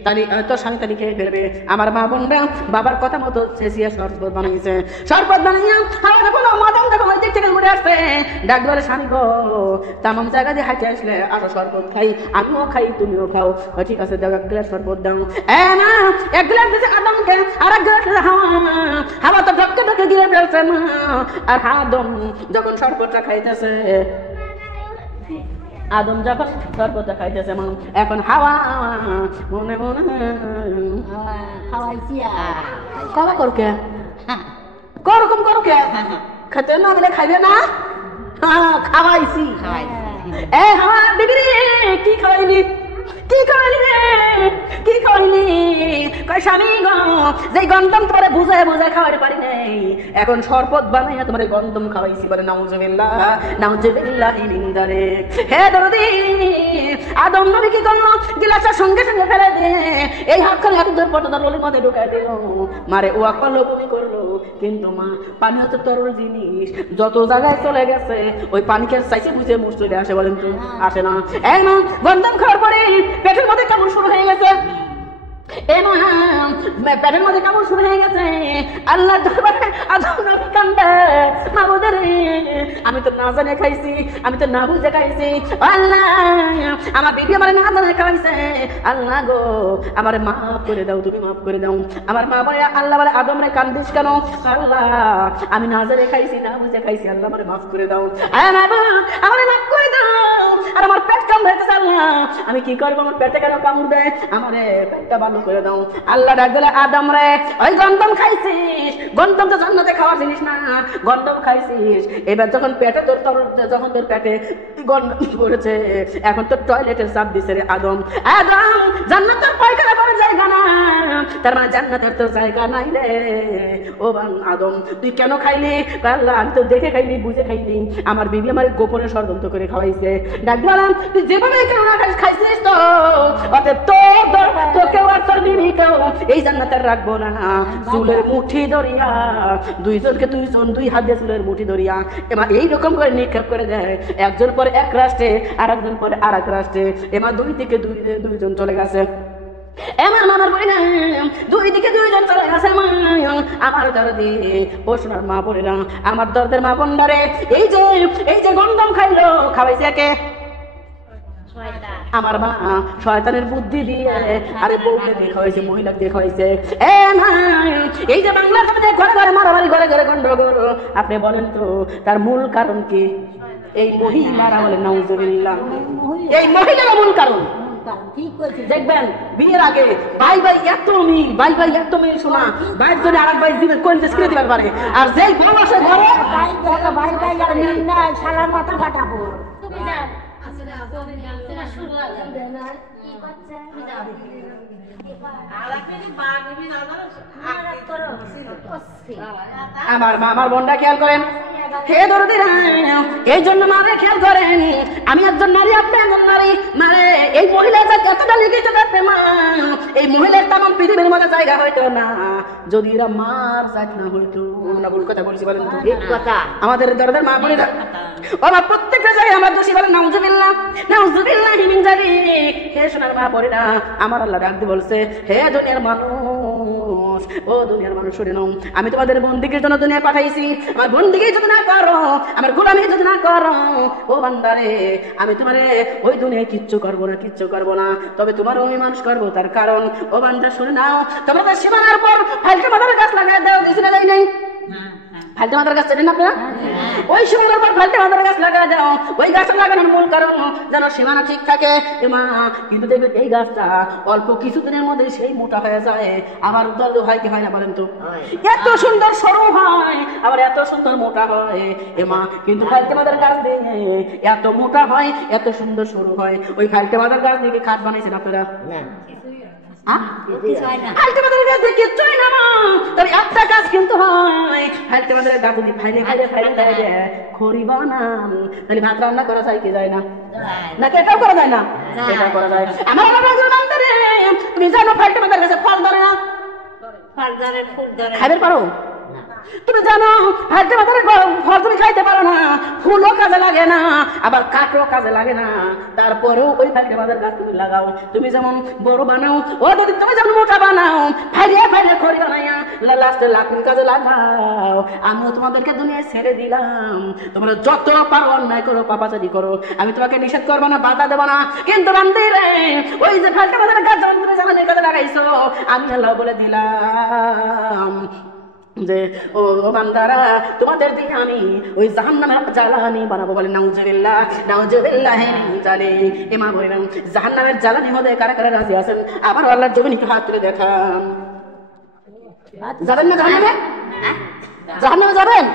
তাহলে তোর স্বামী তালি খেয়ে ফেলবে। আমার মা বোনরা বাবার কথা মতো চেঁচিয়ে শরবত বানাইছে, শরবত বানাইয়া মাদাম দেখো ওই দিক থেকে ঘুরে আসবে, ডাক বলে স্বামী গো তামাম জায়গা দিয়ে হাঁটে আসলে আরো শরবত খাই, আমিও খাই তুমিও খাও, ঠিক আছে দাও এক গ্লাস শরবত দাও। না এক গ্লাস দিয়েছে আদমকে, আর এক গ্লাস হাওয়া, হাওয়া তো ঢককে ঢকে গিয়ে ফেলছে না, আর আদম যখন শরবতটা খাইতেছে, আদম যখন শরবতটা খাইতেছে, এখন হাওয়া মনে মনে খাওয়াইছি, খাওয়া করকে করকম করকে খেতে না মিলে খাইবে না, খাওয়াইছি। এ হাওয়া দিদি কি খাওয়াইলি, কি খাওয়াইলি রে, কি খাওয়াইলি, কই স্বামী গো যে গন্ধম তোমারে বুঝে বুঝে খাওয়াতে পারি নাই, এখন শরবত বানাইয়া তোমার গন্ধম খাওয়াইছি, বলে নাউজুবিল্লাহ নাউজুবিল্লাহ মিন যালিক। হে দরদি আদম নবী কি করলো গিলাসের সঙ্গে সঙ্গে ফেলে দিয়ে এই হাত খালি হাত ধরে পটে তরলের মধ্যে ঢুকাই দিল মারে ও করলো বমি করলো কিন্তু মা পানি হচ্ছে তরল জিনিস যত জায়গায় চলে গেছে ওই পানিকে চাইছে বুঝে মুখ চলে আসে বলেন তো আসে না এই মা গন্ধম খাওয়ার পরে পেটের মধ্যে কেমন শুরু হয়ে গেছে পেটের মধ্যে কেমন শুরু হয়ে গেছে আল্লাহ দরবারে আদম নবী কান্দে মাবুদের আমি তো না জানে খাইছি আমি তো না বুঝে খাইছি আল্লাহ আমার বিবি আমার না জানে খাইছে আল্লাহ গো আমারে মাফ করে দাও তুমি মাফ করে দাও আমার মা বলে আল্লাহ বলে আদম রে কান্দিস কেন আল্লাহ আমি না জানে খাইছি না বুঝে খাইছি আল্লাহ আমারে মাফ করে দাও আমারে মাফ করে দাও আর আমার পেট কামড়াইতেছে আল্লাহ আমি কি করবো আমার পেটে কেন কামড় দেয় আমারে পেটটা ভালো করে দাও আল্লাহ ডাক দিলে আদম রে ওই গন্ধম খাইছিস গন্ধম তো জান্নাতে খাওয়ার জিনিস না গন্ধম খাইছিস এবার যখন পেটে যখন তোর পেটে গন্ধম পড়েছে এখন তো টয়লেটের চাপ দিছে রে আদম আদম জান্নাতের পায়খানা করার জায়গা না তার মানে জান্নাতের তোর জায়গা নাই রে ও বান আদম তুই কেন খাইলি আল্লাহ আমি তো দেখে খাইনি বুঝে খাইনি আমার বিবি আমার গোপনে ষড়যন্ত্র করে খাওয়াইছে ডাক দিলাম তুই যেভাবে কেন না খাইছিস তো অতএব তোকেও আর তোর বিবিকেও এই জান্নাতে রাখবো না চুলের মুঠি ধরিয়া দুইজনকে দুইজন দুই হাত দিয়ে চুলের মুঠি ধরিয়া এবার এইরকম করে নিক্ষেপ করে দেয় একজন পরে এক রাষ্ট্রে আর একজন পরে আর এক রাষ্ট্রে এবার দুই দিকে দুইজন চলে গেছে আমার মামার বই না দুই দিকে দুইজন চলে গেছে আমার দরদি পশুনার মা বলে না আমার দরদের মা বন্ডারে এই যে গন্ধম খাইলো খাওয়াইছে কে আমার মা শয়তানের বুদ্ধি দিয়ে আরে বউকে দেখা হয়েছে মহিলা দেখা হয়েছে এই যে বাংলার মধ্যে ঘরে ঘরে মারামারি ঘরে ঘরে গন্ডগোল আপনি বলেন তো তার মূল কারণ কি এই মহিলারা বলে নাউজুবিল্লাহ এই মহিলারা মূল কারণ দেখবেন বিয়ের আগে ভাই ভাই এত মিল শোনা ভাইয়ের জন্য আর এক ভাই দিবেন কোন দেশ করে দিবার পারে আর যেই বউ আসে ঘরে ভাই ভাই আর মিল না শালার মাথা ফাটাবো আমার বোনটা খেয়াল করেন হে দরদি এই জন্য মারে খেয়াল করেন আমি একজন নারী আপনি একজন নারী মানে এই মহিলা এতটা লিখিত থাকবে মা এই মহিলার তেমন পৃথিবীর মধ্যে জায়গা হইতো না যদি এরা মার জাত না হইতো না ভুল কথা বলছি বলেন ঠিক কথা আমাদের দরদের মা বলি ও মা প্রত্যেকটা জায়গায় আমার দোষী বলেন নাউজুবিল্লাহ মিন যালিক হে সোনার মা বলি না আমার আল্লাহ ডাক দিয়ে বলছে হে দুনিয়ার মানুষ ও দুনিয়ার মানুষ শুনে নাও আমি তোমাদের বন্দিকের জন্য দুনিয়া পাঠাইছি আমার বন্দিকে যদি না করো আমার গোলামি যদি না করো ও বান্দারে আমি তোমারে ওই দুনিয়ায় কিচ্ছু করবো না তবে তোমার ওই মানুষ করবো তার কারণ ও বান্দা শুনে নাও তোমাদের সীমানার পর ফালতু মাথার গাছ লাগাই দাও দিছি না যাই নাই ফালতু মাথার গাছ চেনেন আপনারা ওই সীমানার পর ফালতু মাথার গাছ লাগাই দাও ওই গাছ লাগানোর মূল কারণ যেন সীমানা ঠিক থাকে মা কিন্তু দেখবেন এই গাছটা অল্প কিছুদিনের মধ্যে সেই মোটা হয়ে যায় আবার দল হয় কি হয় না বলেন তো এত সুন্দর সরু হয় আবার এত সুন্দর মোটা হয় মা কিন্তু ফালতু মাথার গাছ দিয়ে এত মোটা হয় এত সুন্দর সরু হয় ওই ফালতু মাথার গাছ দিয়ে খাট বানাইছেন আপনারা একটা কাজ কিন্তু হয় খড়ি বানাম তাহলে ভাত রান্না করা যায় কি যায় না নাকি এটাও করা যায় না এটাও করা যায় আমার তুমি জানো ফালতু মাথার কাছে ফল ধরে না খাইতে পারো তুমি জানো ফালতু মাথার ফল তুমি খাইতে পারো না ফুলও কাজে লাগে না আবার কাঠও কাজে লাগে না তারপরেও ওই ফালতু মাথার গাছ তুমি লাগাও তুমি যেমন বড় বানাও ও যদি তুমি যেমন মোটা বানাও ফাইলে খড়ি বানাইয়া লাস্টে লাকড়ির কাজে লাগাও আমিও তোমাদেরকে দুনিয়ায় ছেড়ে দিলাম তোমরা যত পারো অন্যায় করো পাপাচারি করো আমি তোমাকে নিষেধ করবো না বাধা দেবো না কিন্তু বান্দিরে ওই যে ফালতু মাথার গাছ যখন তুমি জ্বালানির কাজে লাগাইছো আমি আল্লাহ বলে দিলাম যে ও বান্দারা তোমাদের দিকে আমি ওই জাহান্নামের জ্বালানি বানাবো বলে নাউজুবিল্লাহ জালিক ইমাম বলেন জাহান্নামের জ্বালানি মধ্যে কারা কারা রাজি আছেন আবার আল্লাহর জমিনকে হাত তুলে দেখান যাবেন না জাহান্নামে যাবেন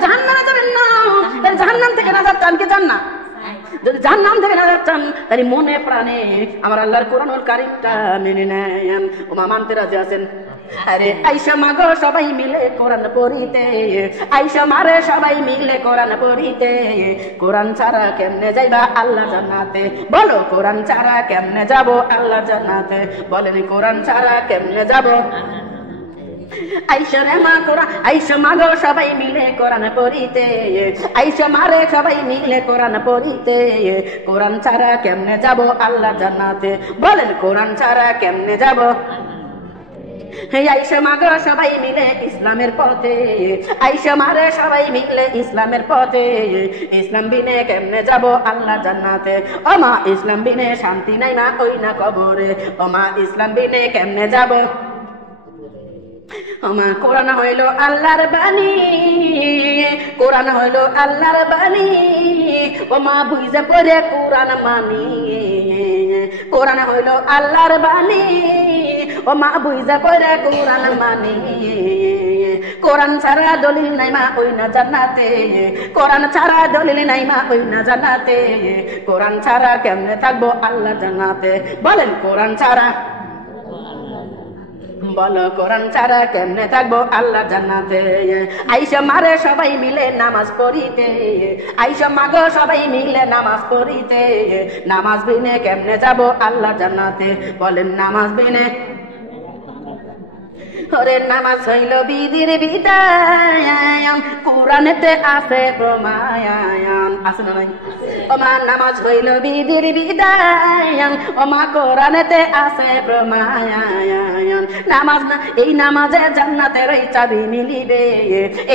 জাহান্নামে যাবেন না তাহলে জাহান্নাম থেকে নাজাত চান কি চান না যদি জাহান্নাম থেকে নাজাত চান তাহলে মনে প্রাণে আমার আল্লাহর কোরআনুল কারীমটা মেনে নেন ও মা মানতে রাজি আছেন আরে আইসা মাগো সবাই মিলে কোরআন পড়িতে, আইসা মারে সবাই মিলে কোরআন পড়িতে। কোরআন ছাড়া কেমনে যাইবা আল্লাহ জান্নাতে, বলো কোরআন ছাড়া কেমনে যাব আল্লাহ জান্নাতে, বলেন কোরআন ছাড়া কেমনে যাব। আইসা রে মা কোরআন, আইসা মাগো সবাই মিলে কোরআন পড়িতে, আইসা মারে সবাই মিলে কোরআন পড়িতে। কোরআন ছাড়া কেমনে যাব আল্লাহ জান্নাতে, বলেন কোরআন ছাড়া কেমনে যাব। আইসা মাগো সবাই মিলে ইসলামের পথে, আইসা মারে সবাই মিলে ইসলামের পথে। ইসলাম বিনে কেমনে যাব আল্লাহ জান্নাতে, ও মা ইসলাম বিনে শান্তি নাই না ওই না কবরে, ও মা ইসলাম বিনে কেমনে যাব। আমার কোরআন হইল আল্লাহর বাণী, কোরআন হইল আল্লাহর বাণী, ও মা বুঝে পড়ে কোরআন মানি। কোরআন হইল আল্লাহর বাণী, ও মা বুঝে পড়ে কোরআন মানি। কোরআন ছাড়া দলিল নাই মা ওই না জান্নাতে, কোরআন ছাড়া দলিল নাই মা ওই না জান্নাতে। কোরআন ছাড়া কেমনে থাকবো আল্লাহ জান্নাতে, বলেন কোরআন ছাড়া, বলো কোরআন ছাড়া কেমনে থাকবো আল্লাহ জান্নাতে। আইসা মারে সবাই মিলে নামাজ পড়িতে, আইসা মাগো সবাই মিলে নামাজ পড়িতে। নামাজ বিনে কেমনে যাব আল্লাহ জান্নাতে, বলেন নামাজ বিনে। ওরে নামাজ হইল বিধির বিধান, কোরআনেতে আছে প্রমাণ, আছে না নাই? ও মা নামাজ হইল বিধির বিধান, ও মা কোরআনেতে আছে প্রমাণ। নামাজ না, এই নামাজে জান্নাতের চাবি মিলিবে,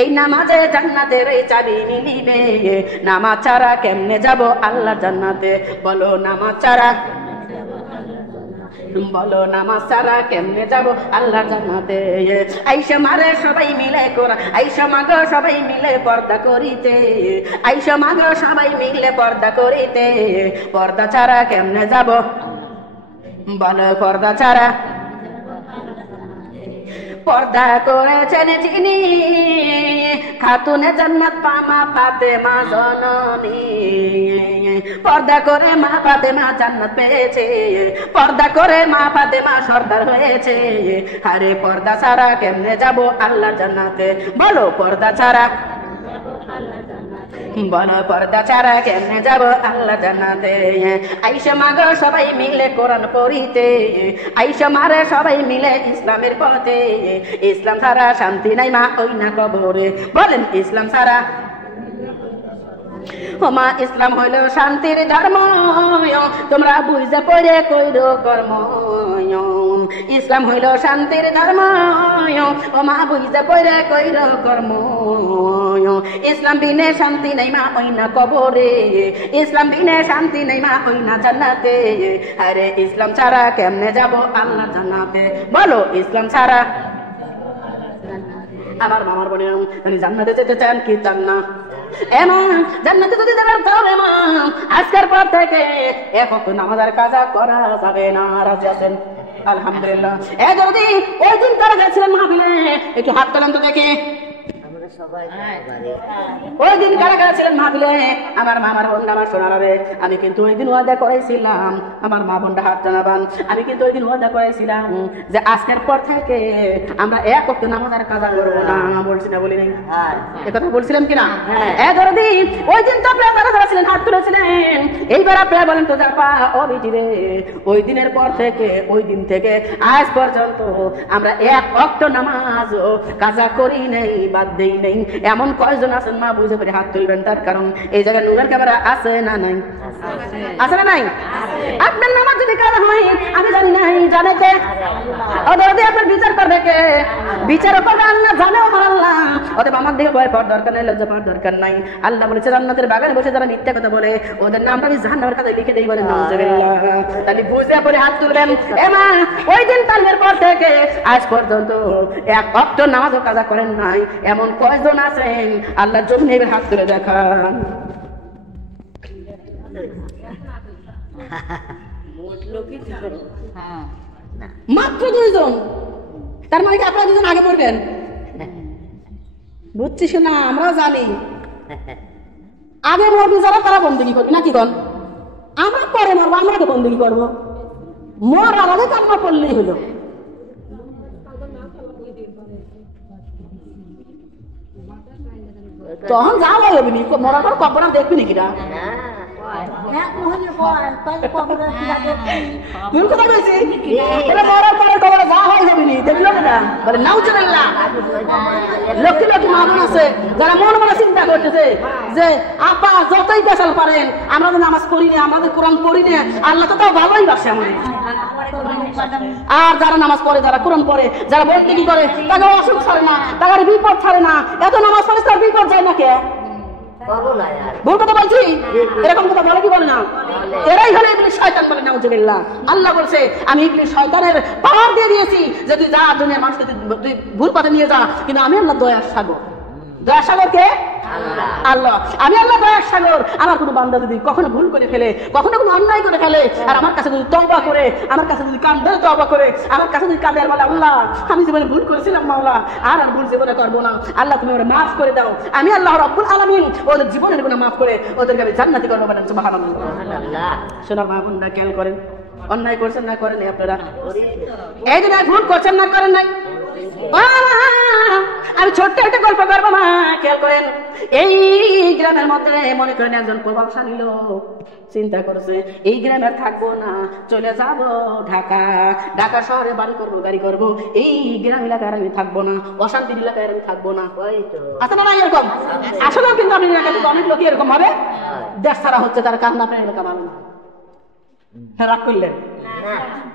এই নামাজে জান্নাতের চাবি মিলিবে। নামাজ ছাড়া কেমনে যাব আল্লাহ জান্নাতে, বলো নামাজ ছাড়া, বলো নামাজ ছাড়া কেমনে যাব আল্লাহ জান্নাতে। আইসা মারে সবাই মিলে কোরআন, আইসা মাগো সবাই মিলে পর্দা করিতে, আইসা মাগো সবাই মিলে পর্দা করিতে। পর্দা ছাড়া কেমনে যাব, বলো পর্দা ছাড়া। পর্দা করেছেন যিনি খাতুনে জান্নাত পামা ফাতেমা জননী, পর্দা করে মা ফাতেমা জান্নাত পেয়েছে, পর্দা করে মা ফাতেমা সর্দার হয়েছে। আরে পর্দা ছাড়া কেমনে যাব আল্লাহ জান্নাতে, বলো পর্দা ছাড়া, বলো পর্দা ছাড়া কেমনে যাব আল্লাহ জান্নাতে। আইসা মাগো সবাই মিলে কোরআন পড়িতে, আইসা মারে সবাই মিলে ইসলামের পথে। ইসলাম ছাড়া শান্তি নাই মা ওই না কবরে, বলেন ইসলাম ছাড়া। ও মা ইসলাম হইল শান্তির ধর্ম, তোমরা বুঝে পড়ে কইর কর্ম। ইসলাম হইল শান্তির ধর্ম, ও মা বুঝে পড়ে কইর কর্ম। ইসলাম বিনে শান্তি নাই মা ওই না কবরে, ইসলাম বিনে শান্তি নাই মা ওই না জান্নাতে। আরে ইসলাম ছাড়া কেমনে যাব আল্লাহ জান্নাতে, বলো ইসলাম ছাড়া। আমার মামার বোনের তিনি জান্নাতে যেতে চান কি চান না? এমন জান্নাতে যদি যাবেন তাহলে মা আজকের পর থেকে এক ওয়াক্ত নামাজের কাজা করা যাবে না। রাজি আছেন? আলহামদুলিল্লাহ। এ যদি ওই দিন তারা গেছিলেন মাহফিলে, একটু হাত তোলেন তো দেখি। ওই দিন কারা কারা ছিলেন মাহফিলে? আমার মামার বোন, আমার সোনারে। আমি কিন্তু ওই দিন ওয়াদা করেছিলাম, আমার মা বোনটা হাত জানাবান, আমি কিন্তু ওই দিন ওয়াদা করেছিলাম যে আজকের পর থেকে আমরা এক ওয়াক্ত নামাজের কাজা করবো না। বলছি না, বলি নাই? এ কথা বলছিলাম কিনা? ওই দিন তো আপনারা যারা যারা ছিলেন হাত তুলেছিলেন। এইবার আপনারা বলেন তো যার পা অবিটিরে, ওই দিনের পর থেকে, ওই দিন থেকে আজ পর্যন্ত আমরা এক ওয়াক্ত নামাজ কাজা করি নাই, বাদ দেই নেই। এমন কয়জন আছেন মা বুঝে করে হাত তুলবেন? তার কারণ এই জায়গায় নুরের ক্যামেরা আছে না নাই? আছে না নাই? আপনার নামাজ যদি কাজা হয় আমি জানি নাই, জানে কে? আপনার বিচার করবে কে? বিচারও করবে আল্লাহ, জানেও আমার আল্লাহ। অতএব আমার দিকে ভয় পাওয়ার দরকার নাই, লজ্জা পাওয়ার দরকার নাই। আল্লাহ বলেছে জান্নাতের বাগানে বসে যারা মিথ্যা কথা বলে ওদের নামটা আমি জাহান্নামের কাছে লিখে দেই, বলেন নাউজুবিল্লাহ। তাহলে বুঝে পরে হাত তুলবেন। এ মা ওই দিন তার পর থেকে আজ পর্যন্ত এক ওয়াক্ত নামাজও কাজা করেন নাই, এমন কয়জন আছেন? আল্লাহর জন্য এবার হাত তুলে দেখান। মাত্র 2 জন। তার মানে কি আপনারা 2 জন আগে পড়বেন? বুঝছিস না? আমরাও জানি আগে মরবি যারা তারা বন্দী করবি নাকি? কন আমরা পরে মরবো, আমরা তো বন্দী করবো। মরার আগে কান্না করলেই হলো। তখন যাওয়া হবে নি মরার পর কবর দেখবি নাকি না লক্ষ্মী লক্ষ্মী মা বোন আছে যারা মনে মনে চিন্তা করতেছে যে আপা যতই পেশাল পারেন আমরা তো নামাজ পড়ি না, আমাদের কোরআন পড়ি না, আল্লাহ তো তাও ভালোই বাসে আমাদের। আর যারা নামাজ পড়ে, যারা কোরআন পড়ে, যারা বন্দেগী করে, তাদের অসুখ ছাড়ে না, তাদের বিপদ ছাড়ে না। এত নামাজ পড়ে তার বিপদ যায় না কে? ভুল কথা বলছি? এরকম কথা বলে কি বলে না? এরাই হলো ইবলিস শয়তান বলে নাউজুবিল্লাহ। আল্লাহ বলছে আমি ইবলিস শয়তানের পাওয়ার দিয়ে দিয়েছি যে তুই যা দুনিয়ার মানুষকে তুই ভুল পথে নিয়ে যা, কিন্তু আমি আল্লাহ দয়ার সাগর। দয়ার সাগর কে? আল্লাহ। আমি আল্লাহ দয়ার সাগর। আমার কোনো বান্দা যদি কখনো ভুল করে ফেলে, কখনো কোনো অন্যায় করে ফেলে, আর আমার কাছে যদি তওবা করে, আমার কাছে যদি কান্দে তওবা করে, আমার কাছে যদি কাঁদে আর বলে আল্লাহ আমি জীবনে ভুল করেছিলাম মাওলা, আর ভুল জীবনে করবো না, আল্লাহ তুমি ওরা মাফ করে দাও, আমি আল্লাহ রাব্বুল আলামিন ওদের জীবনের গুনাহ মাফ করে ওদেরকে আমি জান্নাতি করবো। বলেন সুবহানাল্লাহ। সোনার মা বোনরা খেয়াল করেন, অন্যায় করছেন না করেন আপনারা? এই দিন ভুল করছেন না করেন নাই? আমি ছোট্ট একটা গল্প করবো মা, খেয়াল করেন। এই গ্রামের মধ্যে মনে করেন একজন প্রভাবশালী লোক চিন্তা করেছে এই গ্রামে থাকবো না, চলে যাব ঢাকা, ঢাকা শহরে বাড়ি করবো, গাড়ি করবো, এই গ্রাম এলাকায় আমি থাকবো না, অশান্তির এলাকায় আমি থাকবো না। আছে না এরকম? আসলেও কিন্তু আপনি এলাকাতে অনেক লোক এরকম ভাবে দেশ ছাড়া হচ্ছে, তার কারণ আপনার এলাকা ভালো না। রাগ করলেন?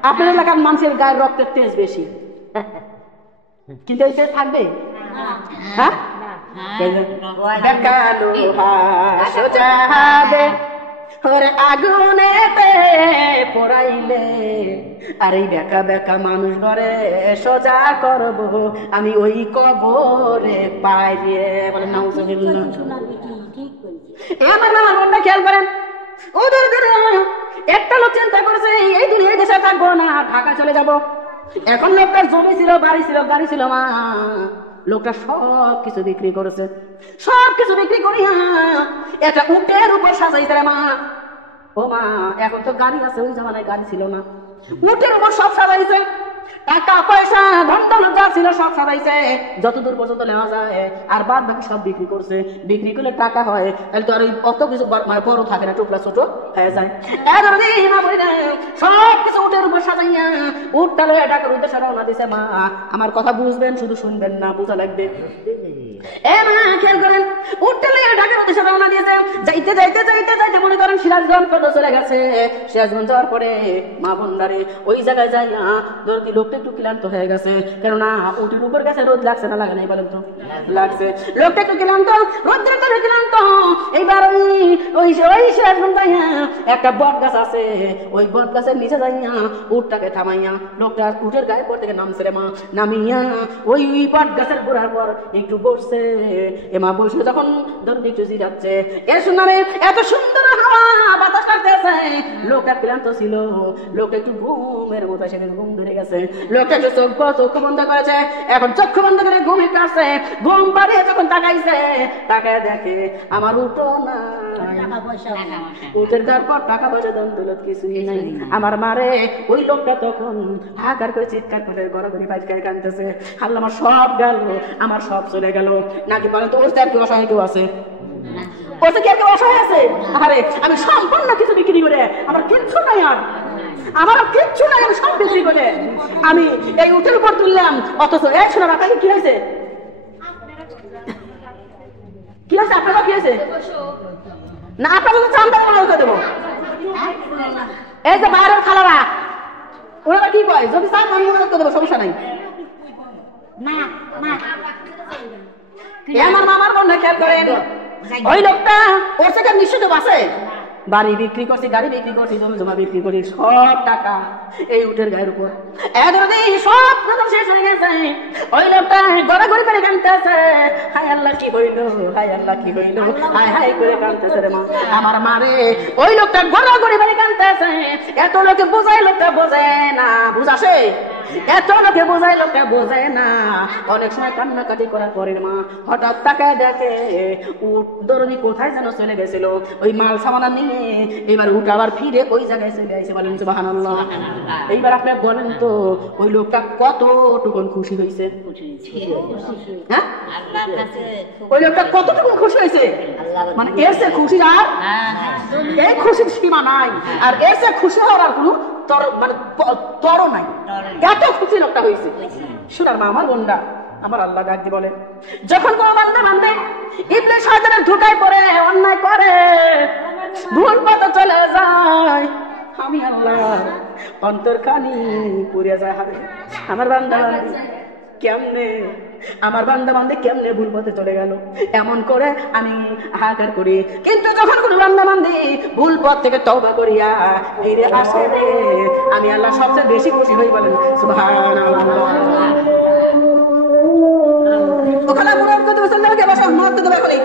আপনার এলাকার মানুষের গায়ের রক্তের তেজ বেশি, কিন্তু এই তেজ থাকবে? হ্যাঁ, আগুনেতে পড়াইলে আর এই বেকা বেকা মানুষ ঘরে সোজা করবো আমি ওই কবরে পাইরে। বলে নাউজুবিল্লাহ। আমার নামার মনটা খেয়াল করেন। ওদের একটা লোক চিন্তা করেছে এই দিন এই দেশে থাকবো না, ঢাকা চলে যাব। এখন লোকটার জমি ছিল, বাড়ি ছিল, গাড়ি ছিল, মা লোকটা সব কিছু বিক্রি করেছে, সব কিছু বিক্রি করিয়া এটা উটের উপর সাজাইছে রে মা। ও মা, এখন তো গাড়ি আছে, ওই জামানায় গাড়ি ছিল না। উটের উপর সব সাজাইছে, টাকা পয়সা ধন দৌলত যা ছিল সব সাজাইছে যতদূর পর্যন্ত নেওয়া যায়, আর বাদ বাকি সব বিক্রি করছে। বিক্রি করলে টাকা হয়, তাহলে তো আর ওই অত কিছু মানে বড় থাকে না, টুকরা ছোট হয়ে যায়। সব কিছু উটের উপর সাজাইয়া উটটা লয়ে ঢাকার উদ্দেশ্যে রওনা দিছে। মা আমার কথা বুঝবেন, শুধু শুনবেন না, বোঝা লাগবে। এ মা খেয়াল করেন, উটটা লয়ে ঢাকার উদ্দেশ্যে রওনা দিয়েছে। যাইতে যাইতে যাইতে যাইতে মনে করেন সিরাজগঞ্জ পর্যন্ত চলে গেছে। সিরাজগঞ্জ যাওয়ার পরে মা বোনদারে ওই জায়গায় যাইয়া দরদি লোকটা একটু ক্লান্ত হয়ে গেছে, কেননা উটের উপর গেছে, রোদ লাগছে না লাগে নাই বলেন তো? লাগছে। লোকটা একটু ক্লান্ত, রোদ্রে তো ক্লান্ত। এইবার ওই সিরাজগঞ্জ যাইয়া একটা বট গাছ আছে, ওই বট গাছের নিচে যাইয়া উটটাকে থামাইয়া লোকটা উটের গায়ে পর থেকে নামছে রে মা। নামিয়া ওই বট গাছের গোড়ার পর একটু বসছে। এ মা বসে যখন দরদি একটু জিরাচ্ছে, এ শুনারে এত সুন্দর হাওয়া বাতাস কাটতেছে, লোকটা ক্লান্ত ছিল, লোকটা একটু ঘুমের মতো সেখানে ঘুম ধরে গেছে। লোকটা একটু চক্ষু বন্ধ করেছে, এখন চক্ষু বন্ধ করে ঘুমে কাটছে। ঘুম পাড়িয়ে যখন তাকাইছে, তাকায় দেখে আমার উঠো না, উঠের তারপর টাকা পয়সা দাম দৌলত কিছুই নাই। আমার মারে ওই লোকটা তখন হাকার করে চিৎকার করে গড়াগড়ি পাইকারি কাঁদতেছে, আল্লাহ আমার সব গেল, আমার সব চলে গেল। নাকি বলেন তো ওর আর কি অসহায় কেউ আছে? ওর কি আর কেউ অসহায় আছে? আরে আমি সম্পূর্ণ কিছু বিক্রি করে, আমার কিচ্ছু নাই, আর আমার কিচ্ছু নাই, আমি সব বিক্রি করে আমি এই উটের উপর তুললাম। অথচ এক শোনার আপনাকে কি হয়েছে? কি হয়েছে আপনারা? কি হয়েছে না? আপনারা তো চান্দা করে দেবো। এই যে বাইরের খালারা ওরা কি কয়, যদি চান আমি মনে করে দেবো, সমস্যা নাই। আমার মামার বোন খেয়াল করেন, ওই লোকটা ওর থেকে নিশ্চিত আছে, বাড়ি বিক্রি করছি, গাড়ি বিক্রি করছি, জমি জমা বিক্রি করি, সব টাকা এই উটের গায়ের উপর। সব প্রথম শেষ হয়ে গেছে। ওই লোকটা গড়াগড়ি করে কাঁদতেছে, হায় আল্লাহ কি হইল, হায় আল্লাহ কি হইল, হায় হায় করে কাঁদতেছে রে মা। আমার মারে ওই লোকটা গড়াগড়ি করে কাঁদতেছে, এত লোকে বোঝায় লোকটা বোঝে না, বুঝাসে এত লোকে বোঝায় লোকটা বোঝে না। অনেক সময় কান্নাকাটি করার পরে মা হঠাৎ তাকায় দেখে উট দরদি কোথায় যেন চলে গেছিল, ওই মাল সামানা নিয়ে এবার উট আবার ফিরে ওই জায়গায় চলে আসে। বলেন সুবহানাল্লাহ। এইবার আপনি বলেন তো ওই লোকটা কতটুকুন খুশি হয়েছে? হ্যাঁ, ওই লোকটা কতটুকুন খুশি হয়েছে? মানে এর সে খুশি আর এই খুশির সীমা নাই, আর এর সে খুশি হওয়ার আর কোনো তর নাই। এত খুশি লোকটা হয়েছে। শোনার মা আমার বোনরা, আমার আল্লাহ ডাক দিয়ে বলে, যখন কোনো বান্দা ইবলিস শয়তানের ধোঁকায় পড়ে অন্যায় করে ভুল পথে চলে যায়, আমি আল্লাহ অন্তরখানি পুড়ে যায়। আমার বান্দা কেমনে, আমার বান্দা বান্দে কেমনে ভুল পথে চলে গেল এমন করে আমি হাহাকার করি। কিন্তু যখন কোনো বান্দা বান্দি ভুল পথ থেকে তওবা করিয়া ফিরে আসে, আমি আল্লাহ সবচেয়ে বেশি খুশি হই। বলেন সুবহানাল্লাহ। ওখানে পুরো করতে বসে না, কে বসে মত দেবে বলে